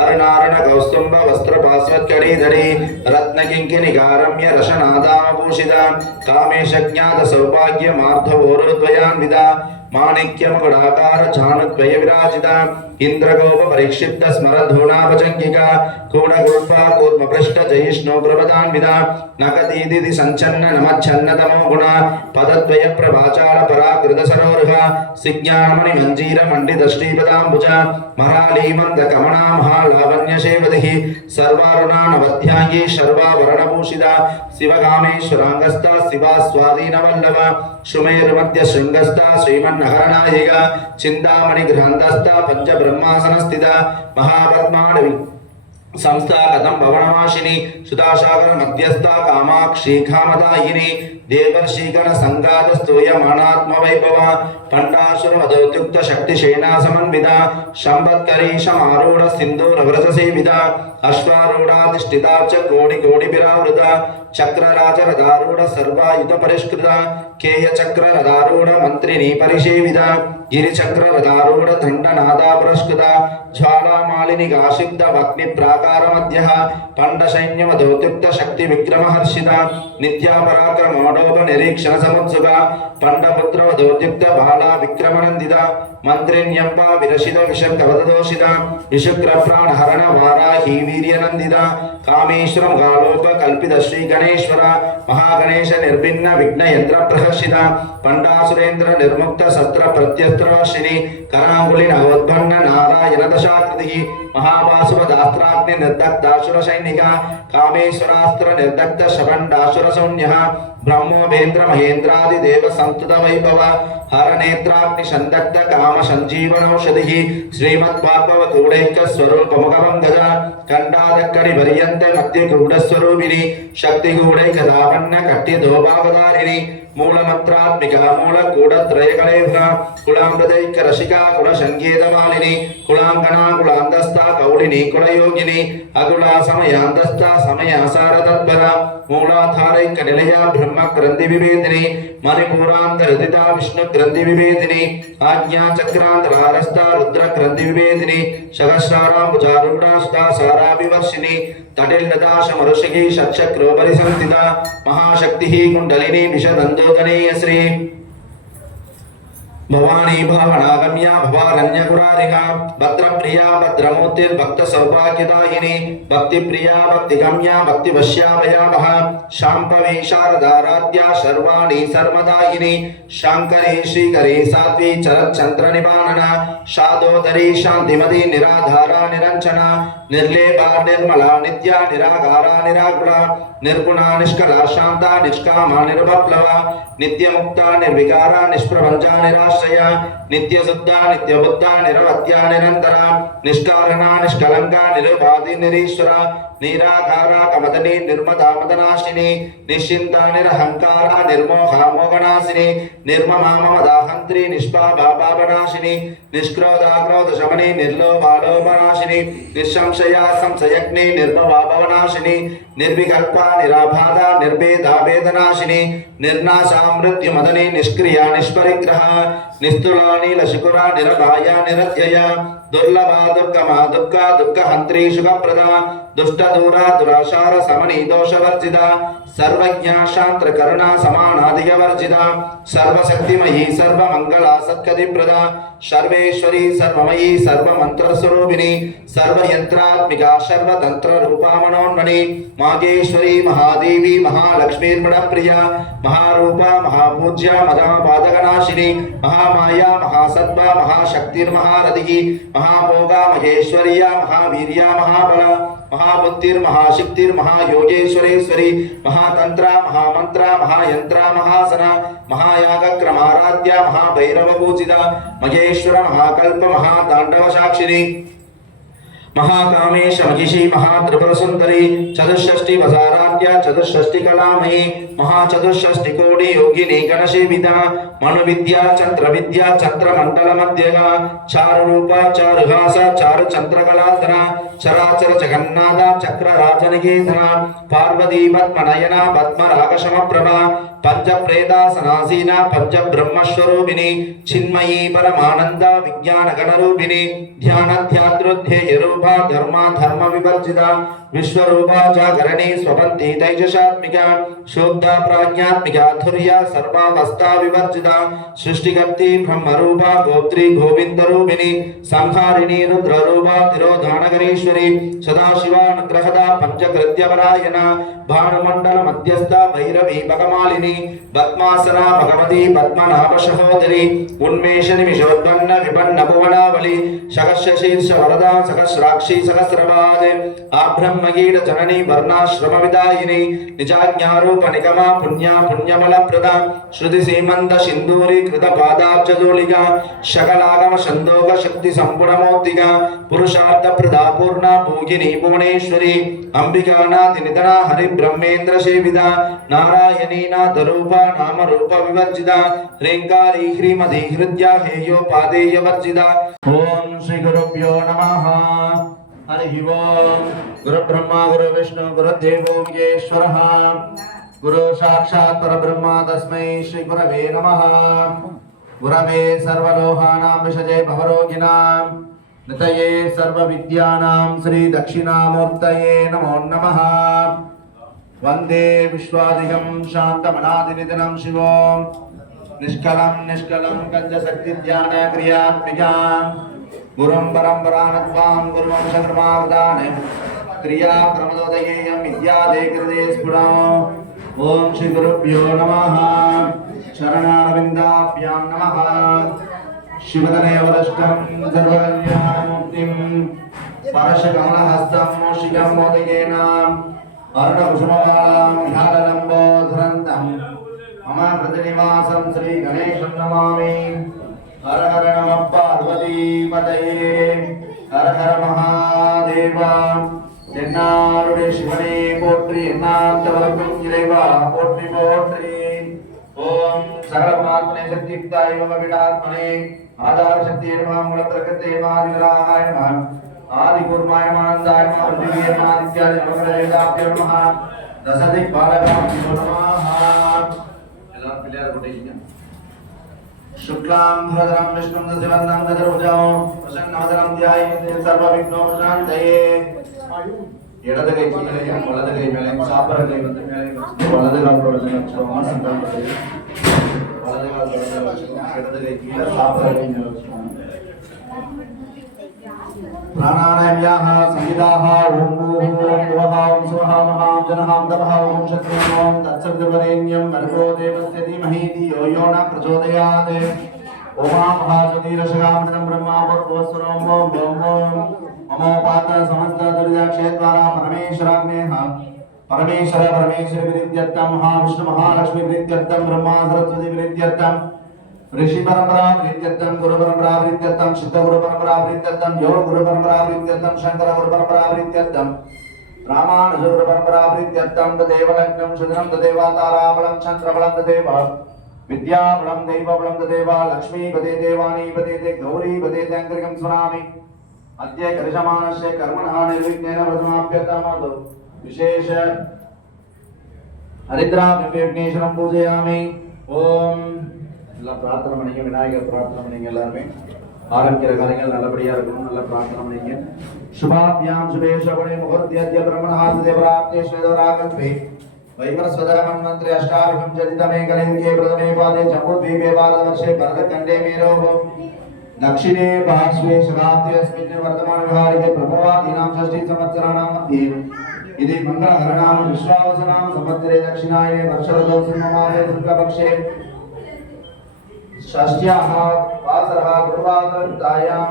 अर्णारण कौस्तुंभ वस्त्र पार्श्वत्करीधरी रत्न किंकिनी गारम्य रशनादाभूषिता कामेश ज्ञात सौभाग्य मार्धवोरुद्वयान्विता माणिक्यमकुडाकार झानुद्वय विराजिता इंद्रगोप परिक्षिप्त स्मरधूणाभजंगिका कूणगोल्पा कूर्मपृष्ठ जयिष्णु प्रपदान्विता नकदीदिति संचन्न नमच्छन्न तमो गुणा पदद्वय प्रभाचाल पराकृत सरोरुहा सिज्ञानमणि मंजीर मंडित श्रीपदाम्बुजा मराली मंद कमना महालावण्य शेवदिः सर्वारुणा नवध्याङ्गी शर्वाभरणभूषिता शिवकामेश्वराङ्गस्था शिवा स्वाधीनवल्लभ सुमेरुमध्य शृङ्गस्था श्रीमन्नहरनायिका चिन्तामणि गृहन्धस्था पंचब्रह्मासनस्थिता महापद्माणि संस्था कदम भवनवासिनी सुधासागर मध्यस्था कामाक्षी कामदायिनी देवर्षिगण संगात स्तूयमानात्म वैभव पंडासुर वधोत्युक्त शक्ति सेना समन्विता संवत्करी समारूढ़ सिंधूर व्रज सेविता अश्वारूढ़ाधिष्ठिता च कोटि कोटि विरावृता चक्र राज रथारूढ़ सर्वायुध परिष्कृता केय चक्र रथारूढ़ मंत्रिणी परिसेविता गिरि चक्र रथारूढ़ दंडनादा पुरस्कृता ज्वाला मालिनी गाशिब्द अग्नि प्राकार मध्यः पंड सैन्य वधोत्युक्त शक्ति विक्रम हर्षिता नित्या पराक्रम निरीक्षण समुत्सुका पंडपुत्र वधोत्युक्त बाला विक्रमनंदिता मंत्रिण्यंपा विरशित विषकवदोषिता विशुक्र प्राण हरण वाराही वीर्यनंदिता कामेश्वरम गालोप कल्पित श्री गणेश्वर महागणेश निर्भिन्न विघ्न यंत्र प्रहर्षिता पंडासुरेन्द्र निर्मुक्त शस्त्र प्रत्यस्त्रवासिनी करांगुली नवोत्पन्न नारायण दशाकृति महावासुपदास्त्राग्नि निर्दग्धासुर सैनिका कामेश्वरास्त्र निर्दग्ध शबंडासुर सौन्यः ब्रह्मोपेन्द्र महेन्द्रादि देव संतुत वैभव हर नेत्राग्नि संदग्ध काम संजीवनौषधिः श्रीमद्भागवत गूढैक्य स्वरूप मुखमंगज कंडादक्कड़ि पर्यंत मध्य गूढ़ स्वरूपिणी शक्ति गूढ़ैक दावन्न कट्टि दोभावधारिणी मूल मंत्रात्मिका मूल कूटत्रयकलेभ्य कुलामृदैक रसिका कुल संगीतमालिनी कुलांगना कुलांधस्था कौलिनी कुलयोगिनी अकुला समयांधस्था समयासार तत्परा मूलाधारैक निलया ब्रह्म ग्रंथि विभेदिनी मणिपूरांतरदिता विष्णु ग्रंथि विभेदिनी आज्ञा चक्रांतरारस्था रुद्र ग्रंथि विभेदिनी सहस्रारा भुजारूढ़ा साराभिवर्षिणी तटिल्लताशमरुषिकी षट्चक्रोपरि संस्थिता महाशक्तिः कुंडलिनी विशदन्तोदनीय श्री भवानी भावनागम्या भवारण्यगुरारिका भद्रप्रिया भद्रमूर्तिर्भक्त सौभाग्यदायिनी भक्तिप्रिया भक्तिगम्या भक्तिवश्या भयावह शाम्भवी शारदाराध्या सर्वाणि सर्वदायिनी शांकरी श्रीकरी साध्वी चरच्चन्द्र निवारणा शादोदरी शांतिमती निराधारा निरंजना निर्लेपा निर्मला नित्या निराकारा निराकुला निर्गुणा निष्कला शांता निष्कामा निर्वप्लवा नित्यमुक्ता निर्विकारा निष्प्रपंचा निराश्रया नित्यशुद्धा नित्यबुद्धा निरवत्या निरंतरा निष्कारणा निष्कलंका निरुपाधि निरीश्वरा निराकारा कमदनी निर्मता मदनाशिनी निश्चिंता निरहंकारा निर्मोहा मोहनाशिनी निर्ममा ममदाहंत्री निष्पापा पापनाशिनी निष्क्रोधा क्रोध शमनी निर्लोभा लोभनाशिनी निःसंशया संशयग्नि निर्मवा भवनाशिनी निर्विकल्पा निराबाधा निर्भेदा वेदनाशिनी निर्नाशा मृत्युमदनी निष्क्रिया निष्परिग्रह निस्तुला नीलशिखुरा निरभाया निरत्यया दुर्लभा दुर्गमा दुर्गा दुःखहंत्री सुखप्रदा दुष्टदूरा दुराशार समनी दोषवर्जिता सर्वज्ञा शांत्र करुणा समानाधिकवर्जिता सर्वशक्तिमयी सर्वमंगला सत्कतिप्रदा सर्वेश्वरी सर्वमयी सर्वमंत्रस्वरूपिणी सर्वयंत्रात्मिका सर्वतंत्र रूपा मनोन्मणि मागेश्वरी महादेवी महालक्ष्मीर्मणप्रिया महारूपा महापूज्या मदापादकनाशिनी महामाया महासत्त्वा महाशक्तिर्महारथिः महाभोगा महेश्वर्या महावीर्या महाबला महाबुद्धिर्महाशक्तिर्महायोगेश्वरेश्वरी महातंत्रा महामंत्रा महायंत्रा महासना महायागक्रमाराध्या महाभैरवपूजिता महेश्वर महाकल्प महातांडव साक्षिणी महाकामेश महिषी महात्रिपुर सुंदरी चतुष्षष्टि वसाराध्या चतुष्षष्टि कलामयी महाचतुष्षष्टि कोटि योगिनी गणसेविता मनुविद्या चंद्र विद्या चंद्र मंडल मध्यगा चारु रूपा चारुहास चारु चंद्र कलाधरा चराचर जगन्नाथ चक्र राजनिकेतना पार्वती पद्मनयना पद्मराग समप्रभा पंच प्रेतासनासीना पंच ब्रह्मस्वरूपिणी चिन्मयी परमानंद विज्ञान गणरूपिणी ध्यानाध्यात्रुध्येय रूपा धर्मा धर्म विवर्जिता विश्वरूपा जागरणी स्वपन्ती तैजसात्मिका शुद्धा प्राज्ञात्मिका धुर्या सर्वावस्था विवर्जिता सृष्टिकर्त्री ब्रह्मरूपा गोत्री गोविंद रूपिणी संहारिणी रुद्ररूपा तिरोधानगरेश्वरी सदाशिवा अनुग्रहदा पंचकृत्यपरायणा भानुमंडल मध्यस्था भैरवी भगमालिनी पद्मासना भगवती पद्मनाभ सहोदरी उन्मेष निमिषोद्वन्न विपन्न भुवनावली सहस्रशीर्ष वरदा सहस्राक्षी सहस्रपाद आब्रह्मगीड जननी वर्णाश्रम विदायिनी निजाज्ञारूप निगमा पुण्या पुण्यबलप्रदा श्रुति सीमंत सिंदूरी कृत पादाब्जदूलिका शकलागम संदोग शक्ति संपूर्णमूर्तिका पुरुषार्थ प्रदा पूर्णा भोगिनी भुवनेश्वरी अंबिकानाथ निधना हरि ब्रह्मेन्द्र सेविता नारायणी नाथ रूपा नाम रूप विवर्जिता ह्रींकारी ह्रीमती हृद्या हेयो पादेय वर्जिता ओम श्री गुरुभ्यो नमः हरि ओम गुरु ब्रह्मा गुरु विष्णु गुरुदेवो महेश्वरः गुरु साक्षात् परब्रह्म तस्मै श्री गुरवे नमः गुरवे सर्वलोकानां विषजे भवरोगिणां नितये सर्वविद्यानां श्री दक्षिणामूर्तये नमो नमः वंदे विश्वादिगं शान्तमनादिनिधनं शिवों निष्कलं निष्कलं कंजशक्तिध्यान क्रियात्मिकां गुरुं परम्परानत्वां गुरुं शर्मावदान क्रिया क्रमदोदयेयं विद्यादे कृते स्फुटम् ओम श्री गुरुभ्यो नमः शरणारविन्दाभ्यां नमः शिवतने वरष्टं सर्वकल्याणमूर्तिं परशकमलहस्तं मूषिकं मोदकेन अर्णकुसुमवालां ध्यानलम्बोधरन्तं मम प्रतिनिवासं श्रीगणेशं नमामि। हर हर नमः पार्वतीपतये हर हर महादेव। தென்னாருடைய சிவனே போற்றி எண்ணாந்தவர்க்கும் இறைவா போற்றி போற்றி। ஓம் சகல பரமாத்மனே சக்தியுக்தாய மம விடாத்மனே ஆதார சக்தியே நமः மூல பிரகிருத்தே ஆதிவிராகாய நமः ஆதிகூர்மாய ஆனந்தாய நமः பிருத்திவியே ஆதித்யாய நமः வேதாப்தே நமः தசதி பாலகாப்தியோ நமः। எல்லாரும் பிள்ளையார் போட்டீங்க। शुक्लां भरधरं विष्णुं दशवदनं दशभुजं प्रसन्नवदनं ध्यायेत् सर्वविघ्नोपशान्तये। இடது கை கீழேயும் வலது கை மேலேயும் சாப்பிட்ற கை வந்து மேலே வலது காலோட வச்சுக்கோங்க சந்தானத்தை வலது காலோட வச்சுக்கோங்க இடது கை கீழே சாப்பிட்ற கை மேலே வச்சுக்கோங்க। प्राणानाम्याः संहिताः ओम ओम भुवः ओम स्वः महां जनहां तपः ओम शत्रुं ओम तत्सवितुर्वरेण्यं भर्गो देवस्य धीमहि धियो यो न प्रचोदयात्। ओमा महाज्योतिरशगामृतं ब्रह्मा पूर्वस्वरं ओम ओम ममोपात समस्त दुर्गाक्षेद्वारा परमेश्वराग्नेः परमेश्वर परमेश्वर विरित्यर्थं महाविष्णु महालक्ष्मी विरित्यर्थं ब्रह्मा सरस्वती विरित्यर्थं ऋषि परंपरा विरित्यर्थं गुरु परंपरा विरित्यर्थं सिद्ध गुरु परंपरा विरित्यर्थं योग गुरु परंपरा विरित्यर्थं शंकर गुरु परंपरा विरित्यर्थं रामानुज गुरु परंपरा विरित्यर्थं तदेव लग्नं शतनं तदेव ताराबलं चंद्रबलं तदेव विद्याबलं दैवबलं तदेव लक्ष्मीपते देवानीपते गौरीपते अंतरिकं स्मरामि। अद्य करिष्यमाणस्य कर्मणः निर्विघ्नेन व्रतमाप्यतामतो विशेष हरिद्राभिषेकं पूजयामि। ओम எல்லாம் பிரார்த்தனை பண்ணிங்க। விநாயகர் பிரார்த்தனை பண்ணிங்க। எல்லாருமே ஆரம்பிக்கிற காரியங்கள் நல்லபடியா இருக்கணும்। நல்ல பிரார்த்தனை பண்ணிங்க। சுபாபியாம் சுபே ஷவணே முகூர்த்தத்ய பிரம்மணாத் தேவராப்தே ஸ்வேதராகத்வே வைவஸ்வதர மன்வந்திர அஷ்டாவிகம் ஜதிதமே கலிங்கே பிரதமே பாதே ஜம்புத்வீபே பாரதவர்ஷே பரதகண்டே மேரோஹோ दक्षिणे पार्श्वे शताब्देऽस्मिन् वर्तमान विहारिके प्रभवादीनां षष्ठी संवत्सराणां मध्ये इति मंगलहरणां विश्वावसनां संवत्सरे दक्षिणायने वर्षऋतौ सिंहमासे शुक्लपक्षे षष्ट्याः वासरः गुरुवासरयुक्तायां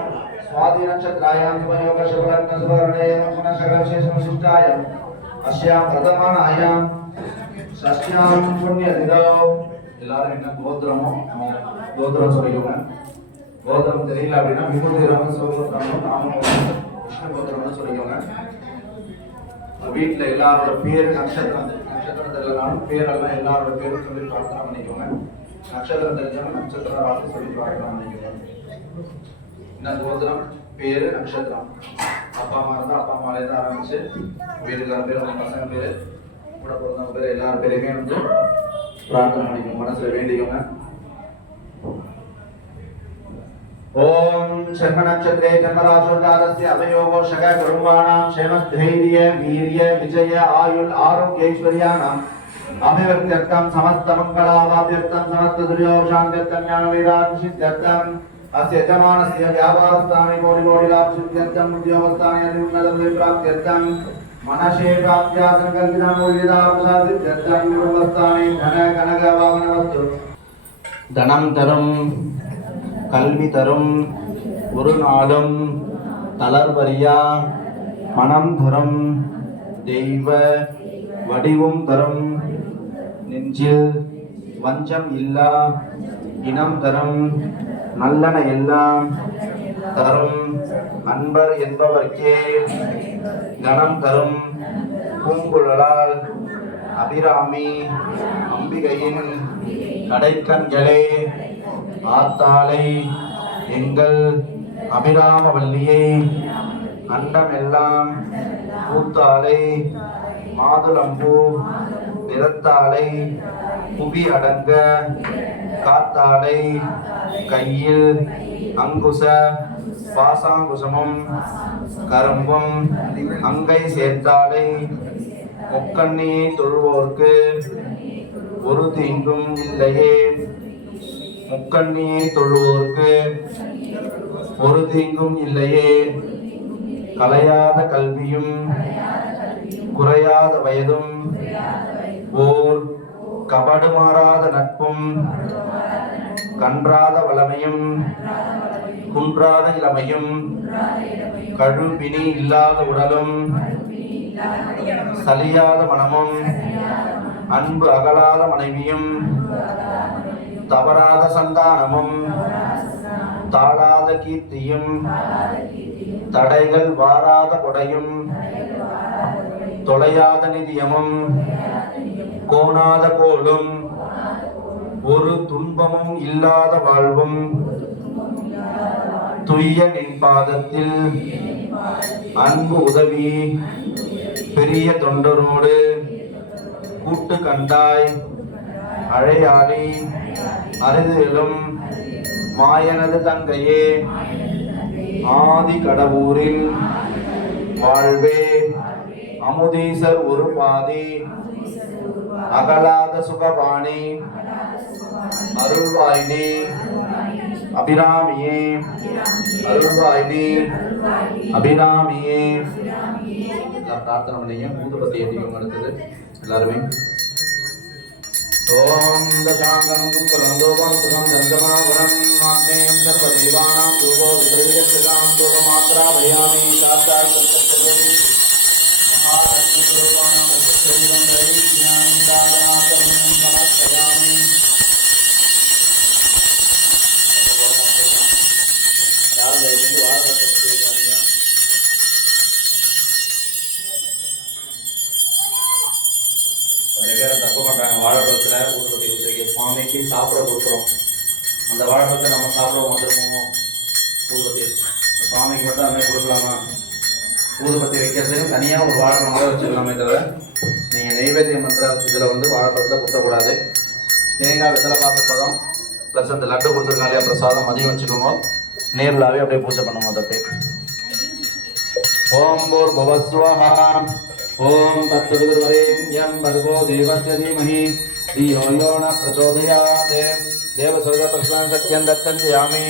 स्वाति नक्षत्रायां शुभयोग शुभलग्नशुभवर्णे सकलविशेषविशिष्टायाम् अस्यां प्रथमानायां षष्ट्यां पुण्यतिथौ எல்லாரும் என்ன கோத்திரமோ கோத்திரம் சொல்லிக்கோங்க। கோத்திரம் தெரியல அப்படின்னா விபூதிராமன் சிவகோத்திரமும் நாமம் கிருஷ்ண கோத்திரம்னு சொல்லிக்கோங்க। வீட்டில் எல்லாரோட பேர் நட்சத்திரம் தெரியலனாலும் பேரெல்லாம் எல்லாரோட பேரும் சொல்லி பிரார்த்தனை பண்ணிக்கோங்க। நட்சத்திரம் தெரிஞ்சவங்க நட்சத்திரம் ராசி சொல்லி பிரார்த்தனை பண்ணிக்கோங்க। என்ன கோத்திரம் பேரு நட்சத்திரம் அப்பா அம்மா இருந்தால் அப்பா அம்மாலேருந்து ஆரம்பிச்சு வீட்டுக்கார பேர் அவங்க பசங்க பேர் கூட பிறந்தவங்க பேர் எல்லாரும் பேருமே வந்து பிரார்த்தனை பண்ணிக்கோங்க। மனசுல வேண்டிக்கோங்க। ओम शर्म नक्षत्रे जन्मराशोजातस्य अवयोगो शक कुटुंबानां क्षेमस्थैर्य वीर्य विजय आयुल आरोग्य ऐश्वर्याणां अभिवृद्ध्यर्थं समस्त मंगलावाप्त्यर्थं समस्त दुर्योगशान्त्यर्थं ज्ञानवैराग्यसिद्ध्यर्थं अस्य यजमानस्य व्यापारस्थाने कोटि कोटि लाभसिद्ध्यर्थं उद्योगस्थाने अतिउन्नतपदप्राप्त्यर्थं मनसे प्राप्त्या संकल्पितं मूल्यदापसादित्यर्थं कुटुंबस्थाने धन कनक वाहनवस्तु धनं तरुं கல்வி தரும் ஒரு நாளும் தளர்வரியா மனம் தரும் தெய்வ வடிவும் தரும் நெஞ்சில் வஞ்சம் இல்லா இனம் தரும் நல்லன எல்லாம் தரும் அன்பர் என்பவர்க்கே கணம் தரும் பூங்குழலால் அபிராமி அம்பிகையின் கடைக்கண்களே ஆத்தாளை எங்கள் அபிராமவல்லியை அண்டமெல்லாம் பூத்தாளை மாதுளம்பூ நிறத்தாளை புவி அடங்க காத்தாளை கையில் அங்குச பாசாங்குசமும் கரும்பும் அங்கை சேர்த்தாளை முக்கண்ணியை தொழுவோர்க்கு ஒரு தீங்கும் இல்லையே முக்கண்ணியை தொழுவோர்க்கு ஒரு தீங்கும் இல்லையே கலையாத கல்வியும் குறையாத வயதும் ஓர் கபடுமாறாத நட்பும் கன்றாத வளமையும் குன்றாத இளமையும் கழுப்பினி இல்லாத உடலும் சலியாத மனமும் அன்பு அகலாத மனைவியும் தவறாத சந்தானமும் தாழாத கீர்த்தியும் தடைகள் வாராத கொடையும் தொலையாத நிதியமும் கோணாத கோலும் ஒரு துன்பமும் இல்லாத வாழ்வும் துய்ய நின் பாதத்தில் அன்பு உதவி பெரிய தொண்டரோடு கூட்டு கண்டாய் அழையாடி அருதிலும் மாயனது தங்கையே ஆதி கடவுரில் வாழ்வே அமுதீசர் ஒரு பாதி அகலாத சுகபாணி அருள்வாயினி அபிராமியே அருள்வாயினி அபிராமியே. எல்லாம் பிரார்த்தனை பண்ணீங்க. ஊதுபத்தி ஏற்றிக்கோங்க. அடுத்தது எல்லாருமே ஓம் தசாங்கம் கும்பலந்தோபம் சுகம் தந்தமாவரம் ஆக்னேயம் சர்வதேவானாம் தூபோ விபரீயத்காம் தூபமாத்ரா பயாமி சாஸ்தார் சத்சத்சோதி மகாரத்னஸ்வரூபானாம் சத்சேவம் தைஜ்ஞானம் தாரணாசனம் சமர்ப்பயாமி. யாரும் தயவுசெய்து வாழைப்பழத்தை செய்யாதீங்க. நிறைய பேர் தப்பு பண்றாங்க. வாழைப்பழத்தில் ஊதுபத்தி குத்துறீங்க. சுவாமிக்கு சாப்பிட கொடுக்குறோம். அந்த வாழைப்பழத்தை நம்ம சாப்பிட வந்துருமோ? ஊதுபத்தி சுவாமிக்கு மட்டும் அந்த மாதிரி கொடுக்கலாமா? ஊதுபத்தி வைக்கிறதுக்கு தனியாக ஒரு வாழைப்பழம் வச்சுக்கலாமே தவிர நீங்கள் நெய்வேத்தியம் பண்ணுற இதில் வந்து வாழைப்பழத்தை குத்தக்கூடாது. தேங்காய் வெத்தலை பாக்கு பழம் ப்ளஸ் அந்த லட்டு கொடுத்துருக்காங்க பிரசாதம் அதையும் வச்சுக்கோங்க. நேர்லாவே அப்படியே பூஜை பண்ணுவோம். அதற்கு ஓம் போர் பவஸ்வஹா ஓம் தத்சவிதுர்வரேண்யம் பர்கோ தேவஸ்ய தீமஹி धियो यो न प्रचोदयात् देवसर्वप्रश्नं सत्यं दत्तञ्जयामि.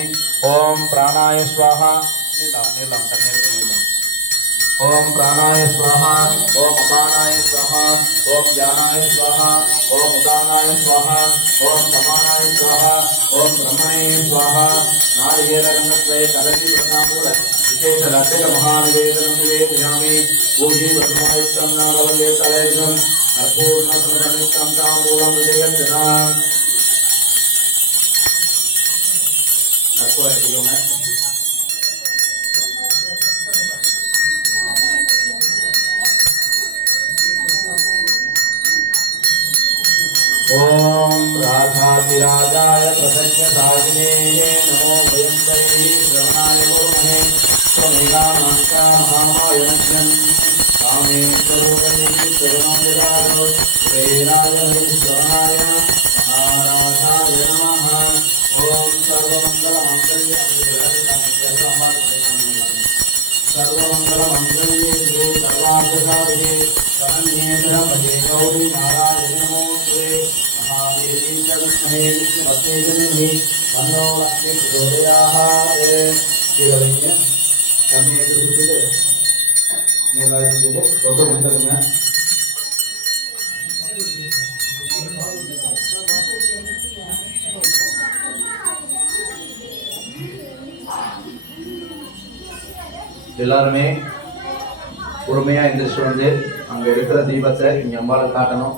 ओम प्राणाय स्वाहा. नीलाम ओम प्राणाय स्वाहा ओम अपानाय स्वाहा ओम ज्ञानाय स्वाहा ओम उदानाय स्वाहा ओम समानाय स्वाहा ओम ब्रह्मणे स्वाहा. नारिकेलगन्धत्रय कदली प्रणामूल विशेष लड्डक महानिवेदनं निवेदयामि. भूषि ब्रह्मयुक्तं नागवल्ले तलेजं कर्पूर्णसमदमिष्टं ताम्बूलं हृदयञ्जनाम्. ओम राधातिराजाय प्रसन्नसागिने नमो भयंकै श्रवणाय गुरुमहे त्वमेकामांका महामायनज्ञं कामेश्वरोगणे श्रवणाय प्रेराय श्रवणाय महाराजाय नमः. ओम सर्वमंगलमंगल्ये सर्वमंगलमंगल्ये श्री सर्वार्थसाधिके शरण्ये त्र्यंबके गौरी नारायणी नमोस्तुते. महादेवी जगन्महे विष्णुपते जननी तन्नो लक्ष्मी प्रचोदयात्. कीरवैन्य कन्या कुरुते नेलायिते फोटो मंत्रम எல்லாருமே பொறுமையா எந்திரிச்சு வந்து அங்க இருக்கிற தீபத்தை இங்க அம்பால காட்டணும்.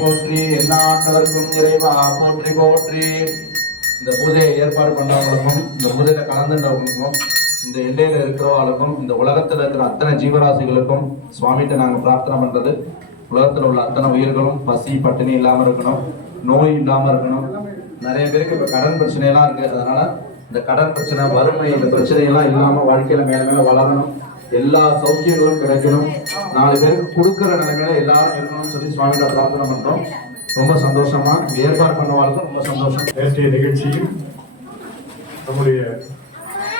போற்றி எந்நாட்டவர்க்கும் இறைவா போற்றி போற்றி. இந்த பூஜையை ஏற்பாடு பண்ணவங்களுக்கும் இந்த பூஜையில கலந்துன்றவங்களுக்கும் இந்த எல்லையில இருக்கிறவங்களுக்கும் இந்த உலகத்துல இருக்கிற அத்தனை ஜீவராசிகளுக்கும் சுவாமிகிட்ட நாங்க பிரார்த்தனை பண்றது, உலகத்துல உள்ள அத்தனை உயிர்களும் பசி பட்டினி இல்லாம இருக்கணும், நோய் இல்லாம இருக்கணும். நிறைய பேருக்கு இப்ப கடன் பிரச்சனையெல்லாம் இருக்கு. அதனால இந்த கடன் பிரச்சனை, வறுமை, இந்த பிரச்சனையெல்லாம் இல்லாம வாழ்க்கையில மேல மேல வளரணும், எல்லா சௌக்கியங்களும் கிடைக்கணும், 4 பேருக்கு கொடுக்குற நிலைமையில எல்லாரும் இருக்கணும்னு சொல்லி சுவாமிகிட்ட பிரார்த்தனை பண்றோம். ரொம்ப சந்தோஷமா ஏற்பாடு பண்ணவாளுக்கும் ரொம்ப சந்தோஷம். நேற்றைய நிகழ்ச்சியில் நம்முடைய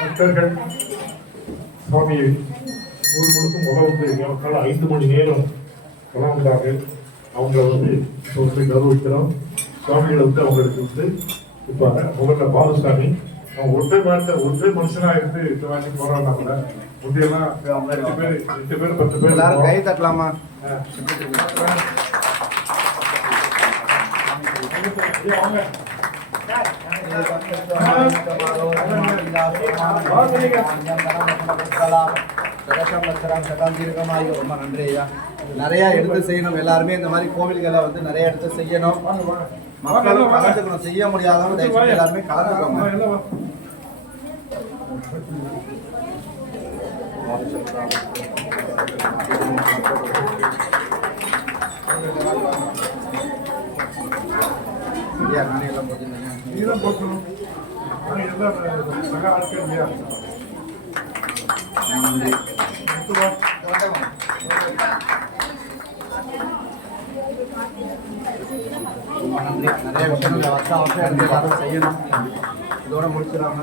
பக்தர்கள் சுவாமியை ஊர் முழுக்கும் முகவுக்கு 5 மணி நேரம் கலந்துட்டார்கள். அவங்க கௌரவிக்கிறோம். சுவாமிகளை அவங்களுக்கு இருப்பாங்க. முதல்ல பாலுசாமி அவங்க ஒற்றை மனுஷனா இருந்து இந்த மாதிரி போராடினா கூட முந்தையெல்லாம் 8 பேர் 10 பேர் எல்லாரும் கை தட்டலாமா? ரொம்ப நன்றி ஐயா. நிறைய எடுத்து செய்யணும். எல்லாருமே இந்த மாதிரி கோவில்களை வந்து நிறைய எடுத்து செய்யணும். மக்களும் கலந்துக்கணும். செய்ய முடியாதவங்க எல்லாருமே கலந்துக்கணும். நானே எல்லாம் போட்டுருந்தேன். நிறைய விஷயங்கள் வருஷம் எடுத்து எல்லாரும் செய்யணும். இதோட முடிச்சிடாம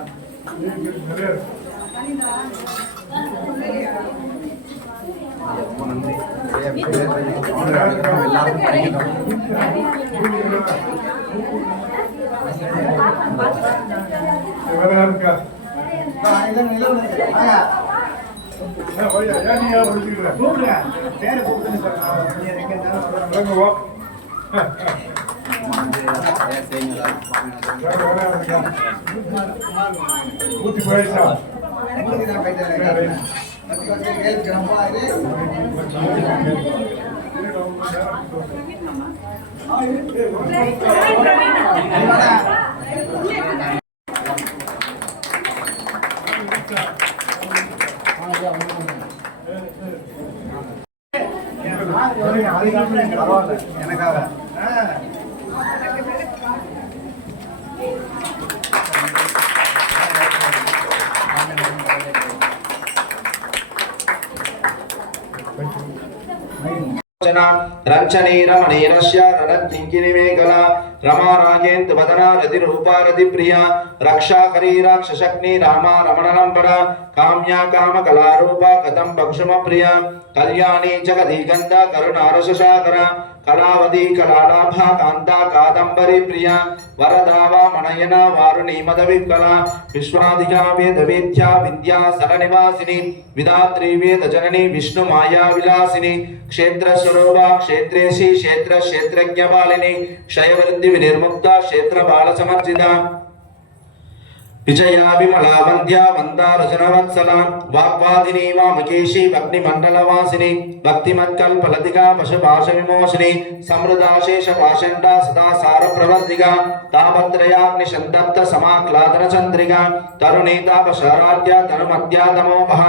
ரொம்ப நன்றி. நிறைய விஷயங்கள் எல்லாரும் படிக்கணும். எனக்காக रंचनी रमणीरस्य रणत्किंकिनी मेघला रमा राजेन्द्र वदना रति रूपा रति प्रिया रक्षा करी राक्षसग्नि रामा रमणलंबरा काम्या काम कला रूपा कदम बक्षुम प्रिया कल्याणी जगदीगंधा करुणारस सागरा कलावती कलालाभा कांता कादंबरी प्रिया वरदावा मनयना वारुणी मदविकला विश्वाधिका वेद वेद्या विद्या सरनिवासिनी विधात्री वेद जननी विष्णु माया विलासिनी क्षेत्र स्वरूपा क्षेत्रेशी क्षेत्र क्षेत्रज्ञ बालिनी क्षयवृद्धि विनिर्मुक्ता क्षेत्र बाल समर्जिता विजया विमला वंद्या वंदा रजनवत्सला वाग्वादिनी वामकेशी वग्निमंडलवासिनी भक्तिमत्कल्पलतिका पशुपाश विमोशिनी समृदा शेष पाषण्डा सदा सार प्रवर्तिका तापत्रयाग्निशन्तप्त समाक्लादन चन्द्रिका तरुणी तापशराद्या तनुमद्या तमोपः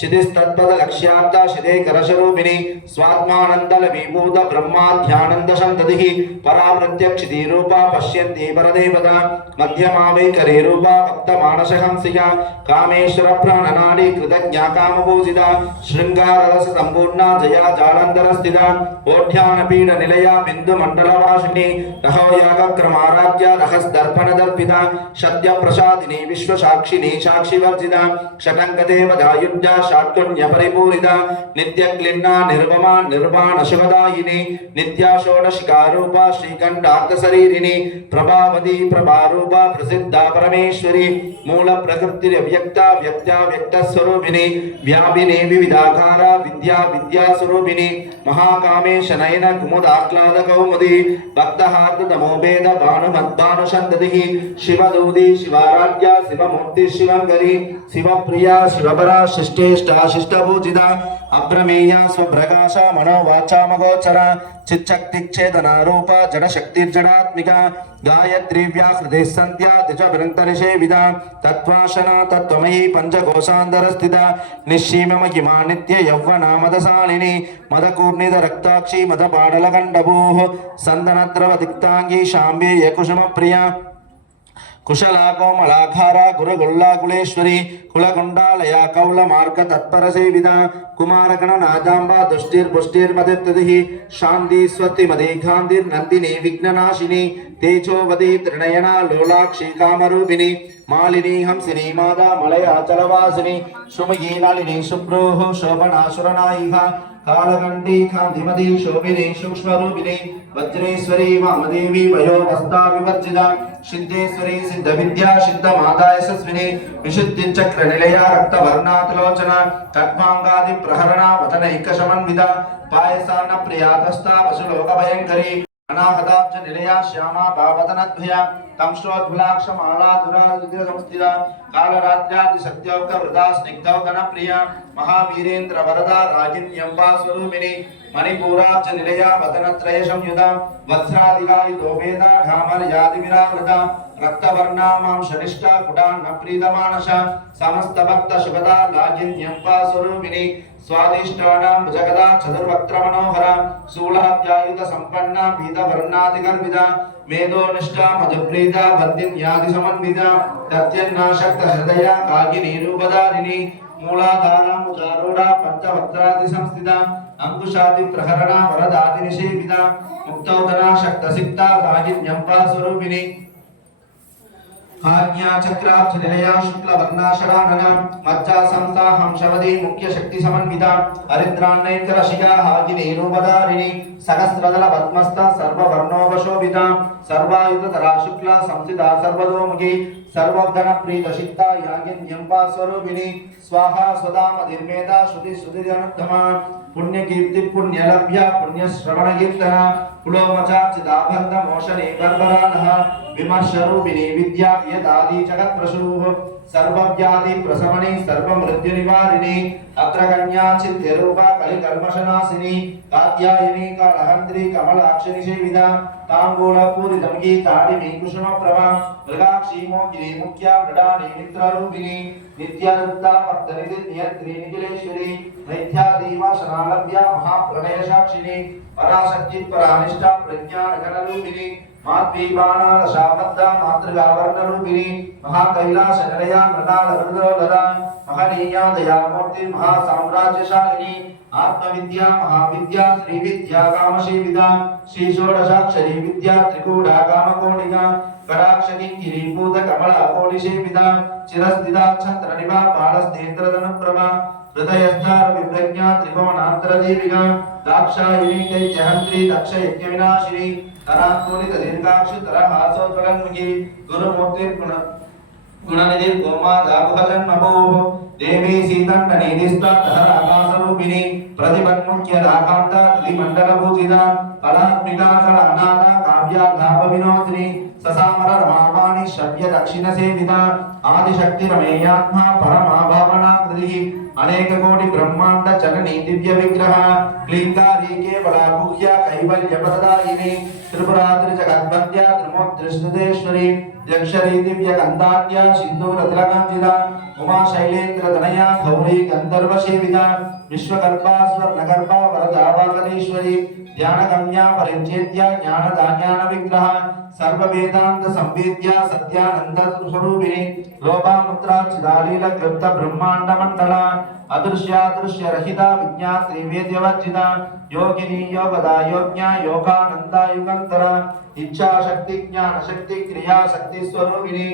चिदिस्तत्पद लक्ष्यार्था शिदे करशरूपिणी स्वात्मानन्दल विभूत ब्रह्माध्यानन्द सन्ततिः परावृत्य क्षितिरूपा पश्यन्ति परदेवता मध्यमा वैकरी रूपा मानसहंसिका कामेश्वर प्राणनाडी कृतज्ञा कामपूजिता श्रृंगाररस संपूर्णा जया जालंधर स्थिता ओढ्यान पीड निलया बिंदु मंडलवासिनी रहोयाग क्रमाराध्या रहस दर्पण दर्पिता सत्य प्रसादिनी विश्व साक्षिनी साक्षी वर्जिता षटंगदेव दायुज्या षाट्कुण्य परिपूरिता नित्य क्लिन्ना निर्वमा निर्वाण शुभदायिनी नित्या षोडशिका रूपा श्रीकंडार्थ शरीरिणी प्रभावती प्रभारूपा प्रसिद्धा परमेश्वरी मूल प्रकृति व्यक्ता व्यक्ता व्यक्त स्वरूपिणी व्यापिनी विविधाकारा विद्या विद्या स्वरूपिणी महाकामेश नयन कुमुद आह्लाद कौमुदी भक्तहार्द तमोभेद भानुमद्भानु संततिः शिवदूती शिवाराध्या शिवमूर्ति शिवंकरी शिवप्रिया शिवपरा शिष्टेष्टा शिष्टपूजिता अप्रमेया स्वप्रकाश मनोवाचा मगोचरा चिच्चक्तिच्छेदना रूपा जडशक्तिर्जडात्मिका गायत्री व्याहृदे सन्ध्या द्विजभृङ्क्तरिषेविदा तत्त्वाशना तत्त्वमयी पञ्चकोशान्तरस्थिता निःसीममहिमा नित्य यौवना मदशालिनी मदकूर्णित रक्ताक्षी मदपाडलकण्डभूः सन्दनद्रवदिक्ताङ्गी शाम्बे यकुसुमप्रिया कुशला कोमलाघारा गुरुगुल्ला कुलेश्वरी कुलगुंडालया कौल मार्ग तत्पर सेविता कुमारगण नादांबा दुष्टिर्पुष्टिर्मदित्यतिः शांति स्वस्ति मदे गांधिर नंदिनी विघ्ननाशिनी तेजोवती त्रिनयना लोलाक्षी कामरूपिणी मालिनी हंसिनी मादा मलया चलवासिनी सुमयी नलिनी शुभ्रोः शोभनासुरनायिका कालकंठी कांतिमती शोभिनी सूक्ष्मरूपिणी वज्रेश्वरी वामदेवी वयोवस्था विवर्जिता सिद्धेश्वरी सिद्ध विद्या सिद्ध माता यशस्विनी विशुद्धि चक्र निलया रक्तवर्णातलोचना खड्गांगादि प्रहरणा वदनैक समन्विता पायसान्न प्रियातस्था पशुलोक भयंकरी अनाहताब्ज निलया श्यामा भावतनद्भया तंश्रोज्ज्वलाक्षमालाधुरादिसंस्थिता कालरात्र्यादिशक्त्यौकवृता स्निग्धौकनप्रिया महावीरेन्द्र वरदा रागिण्यम्बा स्वरूपिणी मणिपूराब्ज निलया वदनत्रय संयुता वत्स्रादिगायुधोपेदा घामर्यादिविरावृता रक्तवर्णा मां शनिष्ठा कुटान्नप्रीतमानश समस्तभक्तशुभदा लागिन्यम्बा स्वरूपिणी स्वादिष्टानां भुजगदा चतुर्वक्त्रमनोहरा शूलाभ्यायुध सम्पन्ना पीतवर्णादिगर्भिता मेधोनिष्ठा मधुप्रीता वन्दिन्यादिसमन्विता तत्यन्नाशक्तहृदया काकिनीरूपधारिणी मूलाधारामुचारूढा पञ्चवक्त्रादिसंस्थिता अंकुशादिप्रहरणा वरदादिनिषेविता मुक्तौदना शक्तसिक्ता काकिन्यम्बा स्वरूपिणी आज्ञा चक्राब्जनिलया शुक्लवर्णाशरानना मज्जा संस्था हंसवदी मुख्य शक्ति समन्विता हरिद्रान्नैकरशिका हागिनीरूपधारिणी सहस्रदल पद्मस्था सर्ववर्णोपशोभिता सर्वायुधधरा शुक्ला संस्थिता सर्वतोमुखी सर्वोद्गण प्रीतशिक्ता यागिन्यम्बा स्वरूपिणी स्वाहा स्वदा मधिर्मेधा श्रुति श्रुतिजनुत्तमा पुण्यकीर्ति पुण्यलभ्य पुण्यश्रवणकीर्तना पुलोमचार्चिदाभन्त मोशने गर्भरानः विमर्शरूपिणी विद्या यदादि जगत्प्रसूः सर्वव्याधि प्रशमने सर्वमृत्युनिवारिणी अग्रगण्या चित्यरूपा कलिकल्मषनाशिनी कात्यायनी कालहन्त्री कमलाक्षि निषेविता ताम्बूलपूरितमुखी ताडिनी कुसुमप्रभा मृगाक्षी मोहिनी मुख्या मृडानी मित्ररूपिणी नित्यानुक्ता भक्तनिधिन्यत्री निखिलेश्वरी नैत्यादिवासनालभ्या महाप्रणयसाक्षिणी पराशक्ति परानिष्ठा प्रज्ञानगणरूपिणी माद्वीबाणालशाबद्धा मातृगावर्णरूपिणी महाकैलासनिलया मृणालहृदोदरा महनीया दयामूर्ति महासाम्राज्यशालिनी आत्मविद्या महाविद्या श्रीविद्या कामशीविदा श्रीषोडशाक्षरी विद्या त्रिकूटा कामकोणिका कटाक्षकिङ्किरी पूतकमलकोटिसेविदा चिरस्थिता छत्रनिभा पालस्तेन्द्रधनुप्रभा हृदयस्थार विप्रज्ञा त्रिकोणान्तरदीपिका दाक्षायिनी दैत्यहन्त्री दक्षयज्ञविनाशिनी करान्तूलित दीर्घाक्षि तरहासोज्ज्वलन्मुखी गुणनिधि गोमादाभजन्मभूः देवी सीतण्डनीधिस्था दहराकाशरूपिणी प्रतिपन्मुख्य राकान्ता त्रिमण्डलपूजिता कलात्मिका कलानाथा काव्यालाभविनोदिनी ससामर रमावाणी शव्य दक्षिण सेविता आदिशक्तिरमेयात्मा परमा भावनाकृतिः अनेक कोटि ब्रह्मांड जननी दिव्य विग्रह क्लींकारी केवला गुह्य कैवल्य प्रदायिनी त्रिपुरात्रि जगद्वन्द्या त्रिमूर्तिश्रुतेश्वरी यक्षरी दिव्य गंधाढ्या सिंधूर तिलकांजिता उमा शैलेन्द्र तनया गौरी गंधर्व सेविता विश्वकर्मा स्वर्णगर्भा वरदा वागलेश्वरी ध्यानगम्या परिच्छेद्या ज्ञानदाज्ञान विग्रह सर्ववेदांत संवेद्या सत्यानंद स्वरूपिणी लोभामुद्रा चिदालील कृप्त ब्रह्मांड मंडला अदृश्यादृश्य रहिता विज्ञात्री वेद्यवर्जिता योगिनी योगदा योज्ञा योगानंदा युगंतरा इच्छा शक्ति ज्ञान शक्ति क्रिया शक्ति स्वरूपिणी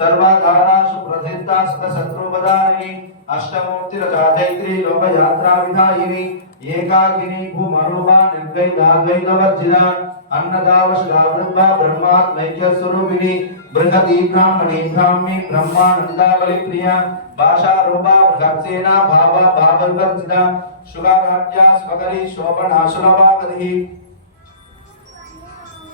सर्वधारा सुप्रसिद्धा सतशत्रुपदारिणी अष्टमूर्ति रचाधैत्री लोकयात्रा विधायिनी एकाकिनी भूमरूपा निर्द्वैताद्वैतवर्जिता अन्नदावशदा वृद्धा ब्रह्मात्मैक्य स्वरूपिणी बृहती ब्राह्मणी ब्राह्मी ब्रह्मानंदा बलिप्रिया भाषा रूपा बृहत्सेना भाव भावविवर्जिता शुगाराज्या स्वकरी शोभना सुलभागतिः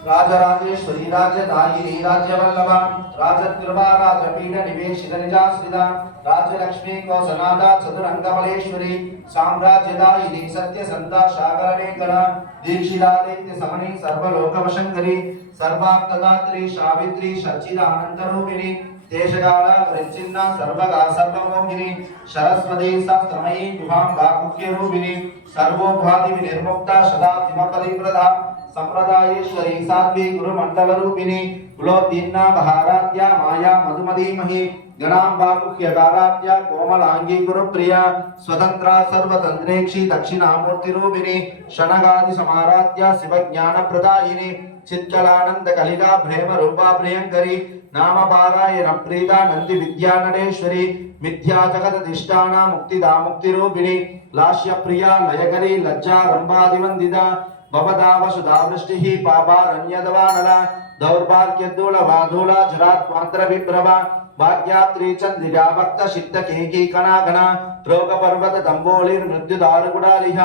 राजराजेश्वरी राज्यदायिनी राज्यवल्लभा राजकृपा राजपीठ निवेशित निजाश्रिता राज्यलक्ष्मी कौसनादा चतुरंगमलेश्वरी साम्राज्यदायिनी सत्यसंता शाकरलेखना दीक्षिता दैत्य समनी सर्वलोकवशंकरी सर्वाक्तदात्री सावित्री सच्चिदानंदरूपिणी देशकाल परिच्छिन्ना सर्वगा सर्वमोहिनी सरस्वती शास्त्रमयी गुहांबा मुख्यरूपिणी सर्वोपाधि विनिर्मुक्ता सदा तिमपदिप्रदा संप्रदायेश्वरी साध्वी गुरुमंडलरूपिणी कुलोत्तीर्णा बहाराध्या माया मधुमदीमहि गणांबा मुख्यकाराध्या कोमलांगी गुरुप्रिया स्वतंत्रा सर्वतंत्रेक्षी दक्षिणामूर्तिरूपिणी शनगादि समाराध्या शिवज्ञानप्रदायिनी चित्कलानंद कलिका प्रेम रूपा प्रियंकरी नाम पारायण प्रीता नंदी विद्या नडेश्वरी मिथ्या जगदधिष्ठाना मुक्तिदा मुक्तिरूपिणी लास्य प्रिया लयकरी लज्जा रंभादिवंदिता भवदावसुधा वृष्टिः पापारण्यदवानला दौर्भाग्यदूलवाधूला जरात्मांतर विप्रभा भाग्यात्री चंद्रिका भक्त सिद्ध केकी कणागणा த்ரோகபர்வத தம்போலிர் மிருத்யுதாருகுடாலிஹ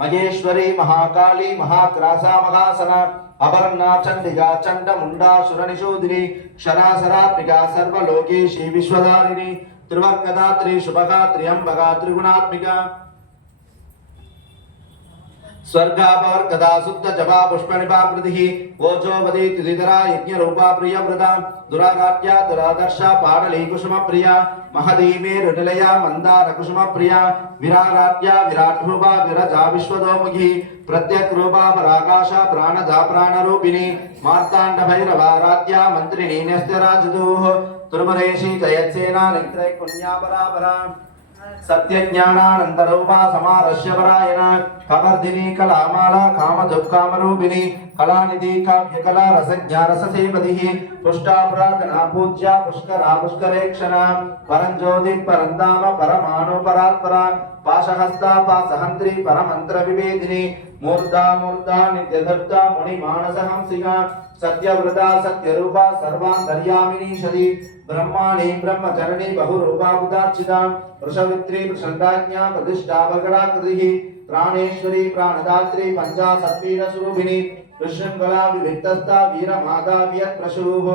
மகேஸ்வரி மகாகாளி மகாக்ராசா மகாசன அபர்ணா சண்டிகா சண்ட முண்டா சுரனிஷூதினி க்ஷராசராத்மிகா சர்வலோகேஷி விஸ்வதாரிணி திருவர்க்கதாத்ரி சுபகா திரியம்பகா திரிகுணாத்மிகா स्वर्गापवर्गदा शुद्ध जपा पुष्पनिपाकृतिः ओजोपदी तिदितरा यज्ञरूपा प्रियव्रता दुरागाट्या दुरादर्शा पाडली कुसुमप्रिया महदीमे रुनिलया मन्दारकुसुमप्रिया विराराट्या विराट्रूपा विरजा विश्वतोमुखी प्रत्यग्रूपा पराकाशा प्राणदा प्राणरूपिणी मार्ताण्डभैरवाराध्या मन्त्रिणी न्यस्त्यराजदूः तुर्मरेशी जयत्सेना नेत्रैकुण्या परापरा सत्यज्ञानानंदरूपा समारस्य परायण कवर्धिनी कलामाला कामदुःखामरूपिणी कलानिधि काव्यकला रसज्ञा रससेवतिः पुष्टा प्रार्थना पूज्या पुष्करा पुष्करेक्षणा परञ्ज्योति परन्धाम परमाणु परात्परा पाशहस्ता पासहन्त्री परमन्त्र विवेदिनी मूर्धा मूर्धा नित्यधर्ता मुनिमानसहंसिका सत्यवृता सत्यरूपा सर्वान्तर्यामिनी सती ब्रह्माणि ब्रह्मचरणी बहुरूपा उदार्चिता वृषवित्री प्रचण्डाज्ञा प्रतिष्ठा वगडाकृतिः प्राणेश्वरी प्राणदात्री पञ्चाशत्पीठस्वरूपिणी कृष्णकला विविक्तस्था वीरमाता वियत्प्रशुः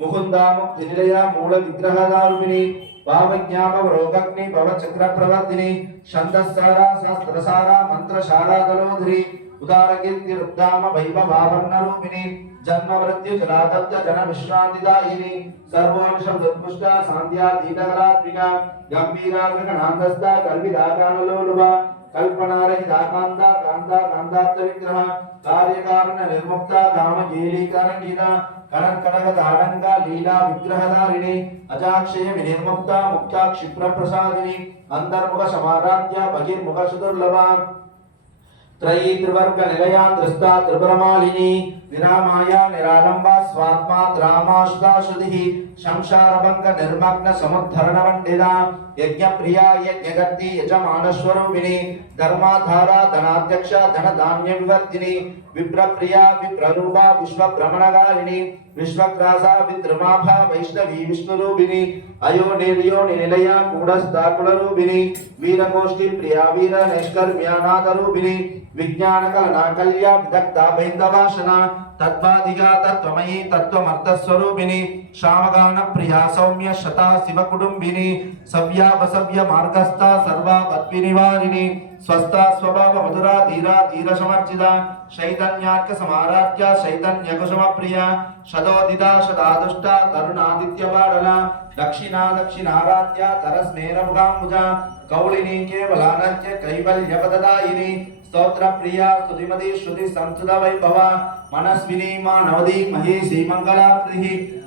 मुकुन्दा मुक्तिनिलया मूलविग्रहदारुपिणी भावज्ञापवरोगग्नि भवचक्रप्रवर्तिनी छन्दस्सारा शास्त्रसारा मन्त्रशाला तलोधरी उदारकीर्तिरुद्धाम वैभवावर्णरूपिणी जन्ममृत्यु जलादत्त जन विश्रान्तिदायिनी सर्वोनिषदुत्कृष्टा सान्ध्यातीतकलात्मिका गम्भीरा गणान्तस्था कल्पिदाकानलोलुभा कल्पनारहिता कान्ता कान्ता कान्तार्थविग्रह कार्यकारण निर्मुक्ता कामकेलीकरणीता कनत्कनकताडङ्गा लीला विग्रहधारिणी अजाक्षय विनिर्मुक्ता मुक्ता क्षिप्रप्रसादिनी अन्तर्मुख समाराध्या बहिर्मुख सुदुर्लभा त्रयी त्रिवर्ग निलया दृष्टा त्रिपुरमालिनी विरामाया निरालंबा स्वात्मा द्रामाशुदाशुदिः संसारभंग निर्मग्न समुद्धरण वंदिता यज्ञप्रिया यज्ञगति यजमानस्वरूपिणी धर्माधारा धनाध्यक्षा धनधान्य विवर्धिनी विप्रप्रिया विप्ररूपा विश्वभ्रमणकारिणी विश्वग्रासा विद्रुमाभा वैष्णवी विष्णुरूपिणी अयोनिर्योनि निलया कूढस्था कुलरूपिणी वीरगोष्ठी प्रिया वीर नैष्कर्म्यानादरूपिणी विज्ञानकलना कल्या विदग्धा बैन्दवासना तत्वादिगा तत्त्वमयी तत्त्वमर्थस्वरूपिणी श्यामगान प्रिया सौम्य शता शिवकुटुम्बिनी सव्यापसव्य मार्गस्था सर्वापत्विनिवारिणी स्वस्था स्वभाव मधुरा धीरा धीर समर्चिता चैतन्यार्क समाराध्या चैतन्य कुसुम प्रिया शदोदिता शदादुष्टा तरुणादित्य पाडला दक्षिणा दक्षिणाराध्या तरस्मेर मुगाम्बुजा कौलिनी केवलानर्च्य कैवल्यपददायिनी स्तोत्र प्रिया स्तुतिमती श्रुति संसुत वैभवा मनस्विनी मानवदी महेशी मंगलाकृतिः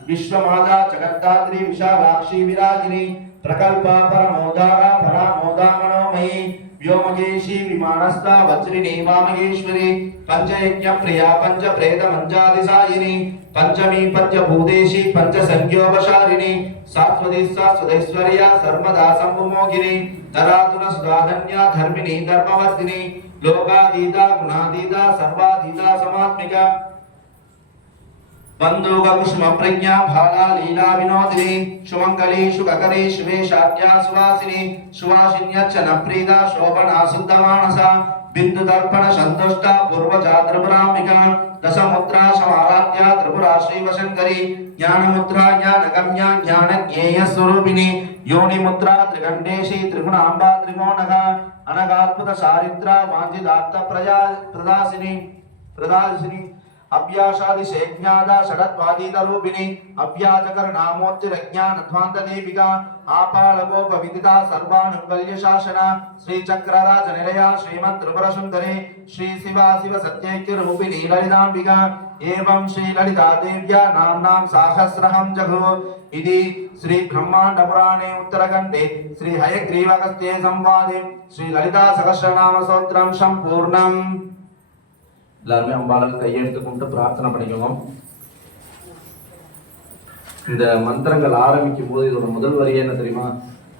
विश्वमाता जगद्धात्री विशालाक्षी विराजिनी प्रकल्पा परमोदारा परामोदा मनोमयी व्योमकेशी विमानस्था वज्रिणी वामकेश्वरी पंचयज्ञ प्रिया पंच प्रेत मंजादिसायिनी पंचमी पंचभूतेशी पंच संज्ञोपशारिणी शाश्वती शाश्वतैश्वर्या सर्वदा संभुमोगिनी तरातुर सुधाधन्या धर्मिणी धर्मवर्धिनी लोकातीता गुणातीता सर्वातीता समात्मिका बंधुक कुसुम प्रज्ञा भाला लीला विनोदिनी सुमंगली सुखकरी शिवेशाट्या सुवासिनी सुवासिन्यच्चन प्रीता शोभना शुद्धमानसा बिंदु दर्पण संतुष्टा पूर्वजा त्रिपुराम्बिका दशमुद्रा समाराध्या त्रिपुरा श्रीवशंकरी ज्ञानमुद्रा ज्ञानगम्या ज्ञानज्ञेय स्वरूपिणी योनिमुद्रा त्रिगंडेशी त्रिगुणाम्बा त्रिकोणगा अनगात्मक सारित्रा वांछितार्थ प्रदासिनी अभ्यासादिशेज्ञादा षडत्वादीतरूपिणी अभ्याजकरणामोत्तिरज्ञानध्वान्तदीपिका आपालकोपविदिता सर्वानुकल्यशासना श्रीचक्रराजनिलया श्रीमद्त्रिपुरसुन्दरी श्रीशिवा शिवसत्यैक्यरूपिणी ललिताम्बिका एवं श्रीललितादेव्या नाम्नां साहस्रहं जगु इति श्रीब्रह्माण्डपुराणे उत्तरखण्डे श्रीहयग्रीवागस्त्ये संवादे श्रीललितासहस्रनामस्तोत्रं सम्पूर्णम् எல்லாருமே அம்பாளுக்கு கையெடுத்து கொண்டு பிரார்த்தனை பண்ணிக்கணும். இந்த மந்திரங்கள் ஆரம்பிக்கும் போது இதோட முதல் வரியே என்ன தெரியுமா?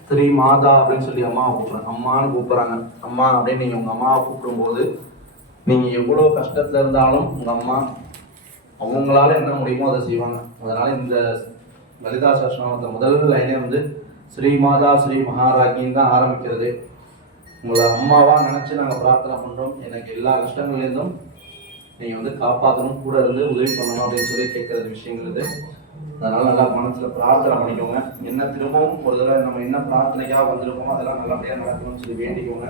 ஸ்ரீ மாதா அப்படின்னு சொல்லி அம்மாவை கூப்பிடுறாங்க. அம்மான்னு கூப்பிடுறாங்க. அம்மா அப்படின்னு நீங்க உங்க அம்மாவை கூப்பிடும்போது நீங்க எவ்வளவு கஷ்டத்துல இருந்தாலும் உங்க அம்மா அவங்களால என்ன முடியுமோ அதை செய்வாங்க. அதனால இந்த லலிதா சஹஸ்ரநாமத்தை முதல் லைனே வந்து ஸ்ரீ மாதா ஸ்ரீ மகாராஜின்னு தான் ஆரம்பிக்கிறது. உங்களை அம்மாவாக நினச்சி நாங்கள் பிரார்த்தனை பண்ணுறோம். எனக்கு எல்லா கஷ்டங்கள்லேருந்தும் நீங்கள் வந்து காப்பாற்றணும், கூட இருந்து உதவி பண்ணணும் அப்படின்னு சொல்லி கேட்குறது விஷயங்கள் இது. அதனால் நல்லா மனசில் பிரார்த்தனை பண்ணிக்கோங்க. என்ன திரும்பவும் ஒரு தடவை நம்ம என்ன பிரார்த்தனைக்காக வந்திருக்கோமோ அதெல்லாம் நல்லபடியாக நடக்கணும்னு சொல்லி வேண்டிக்கோங்க.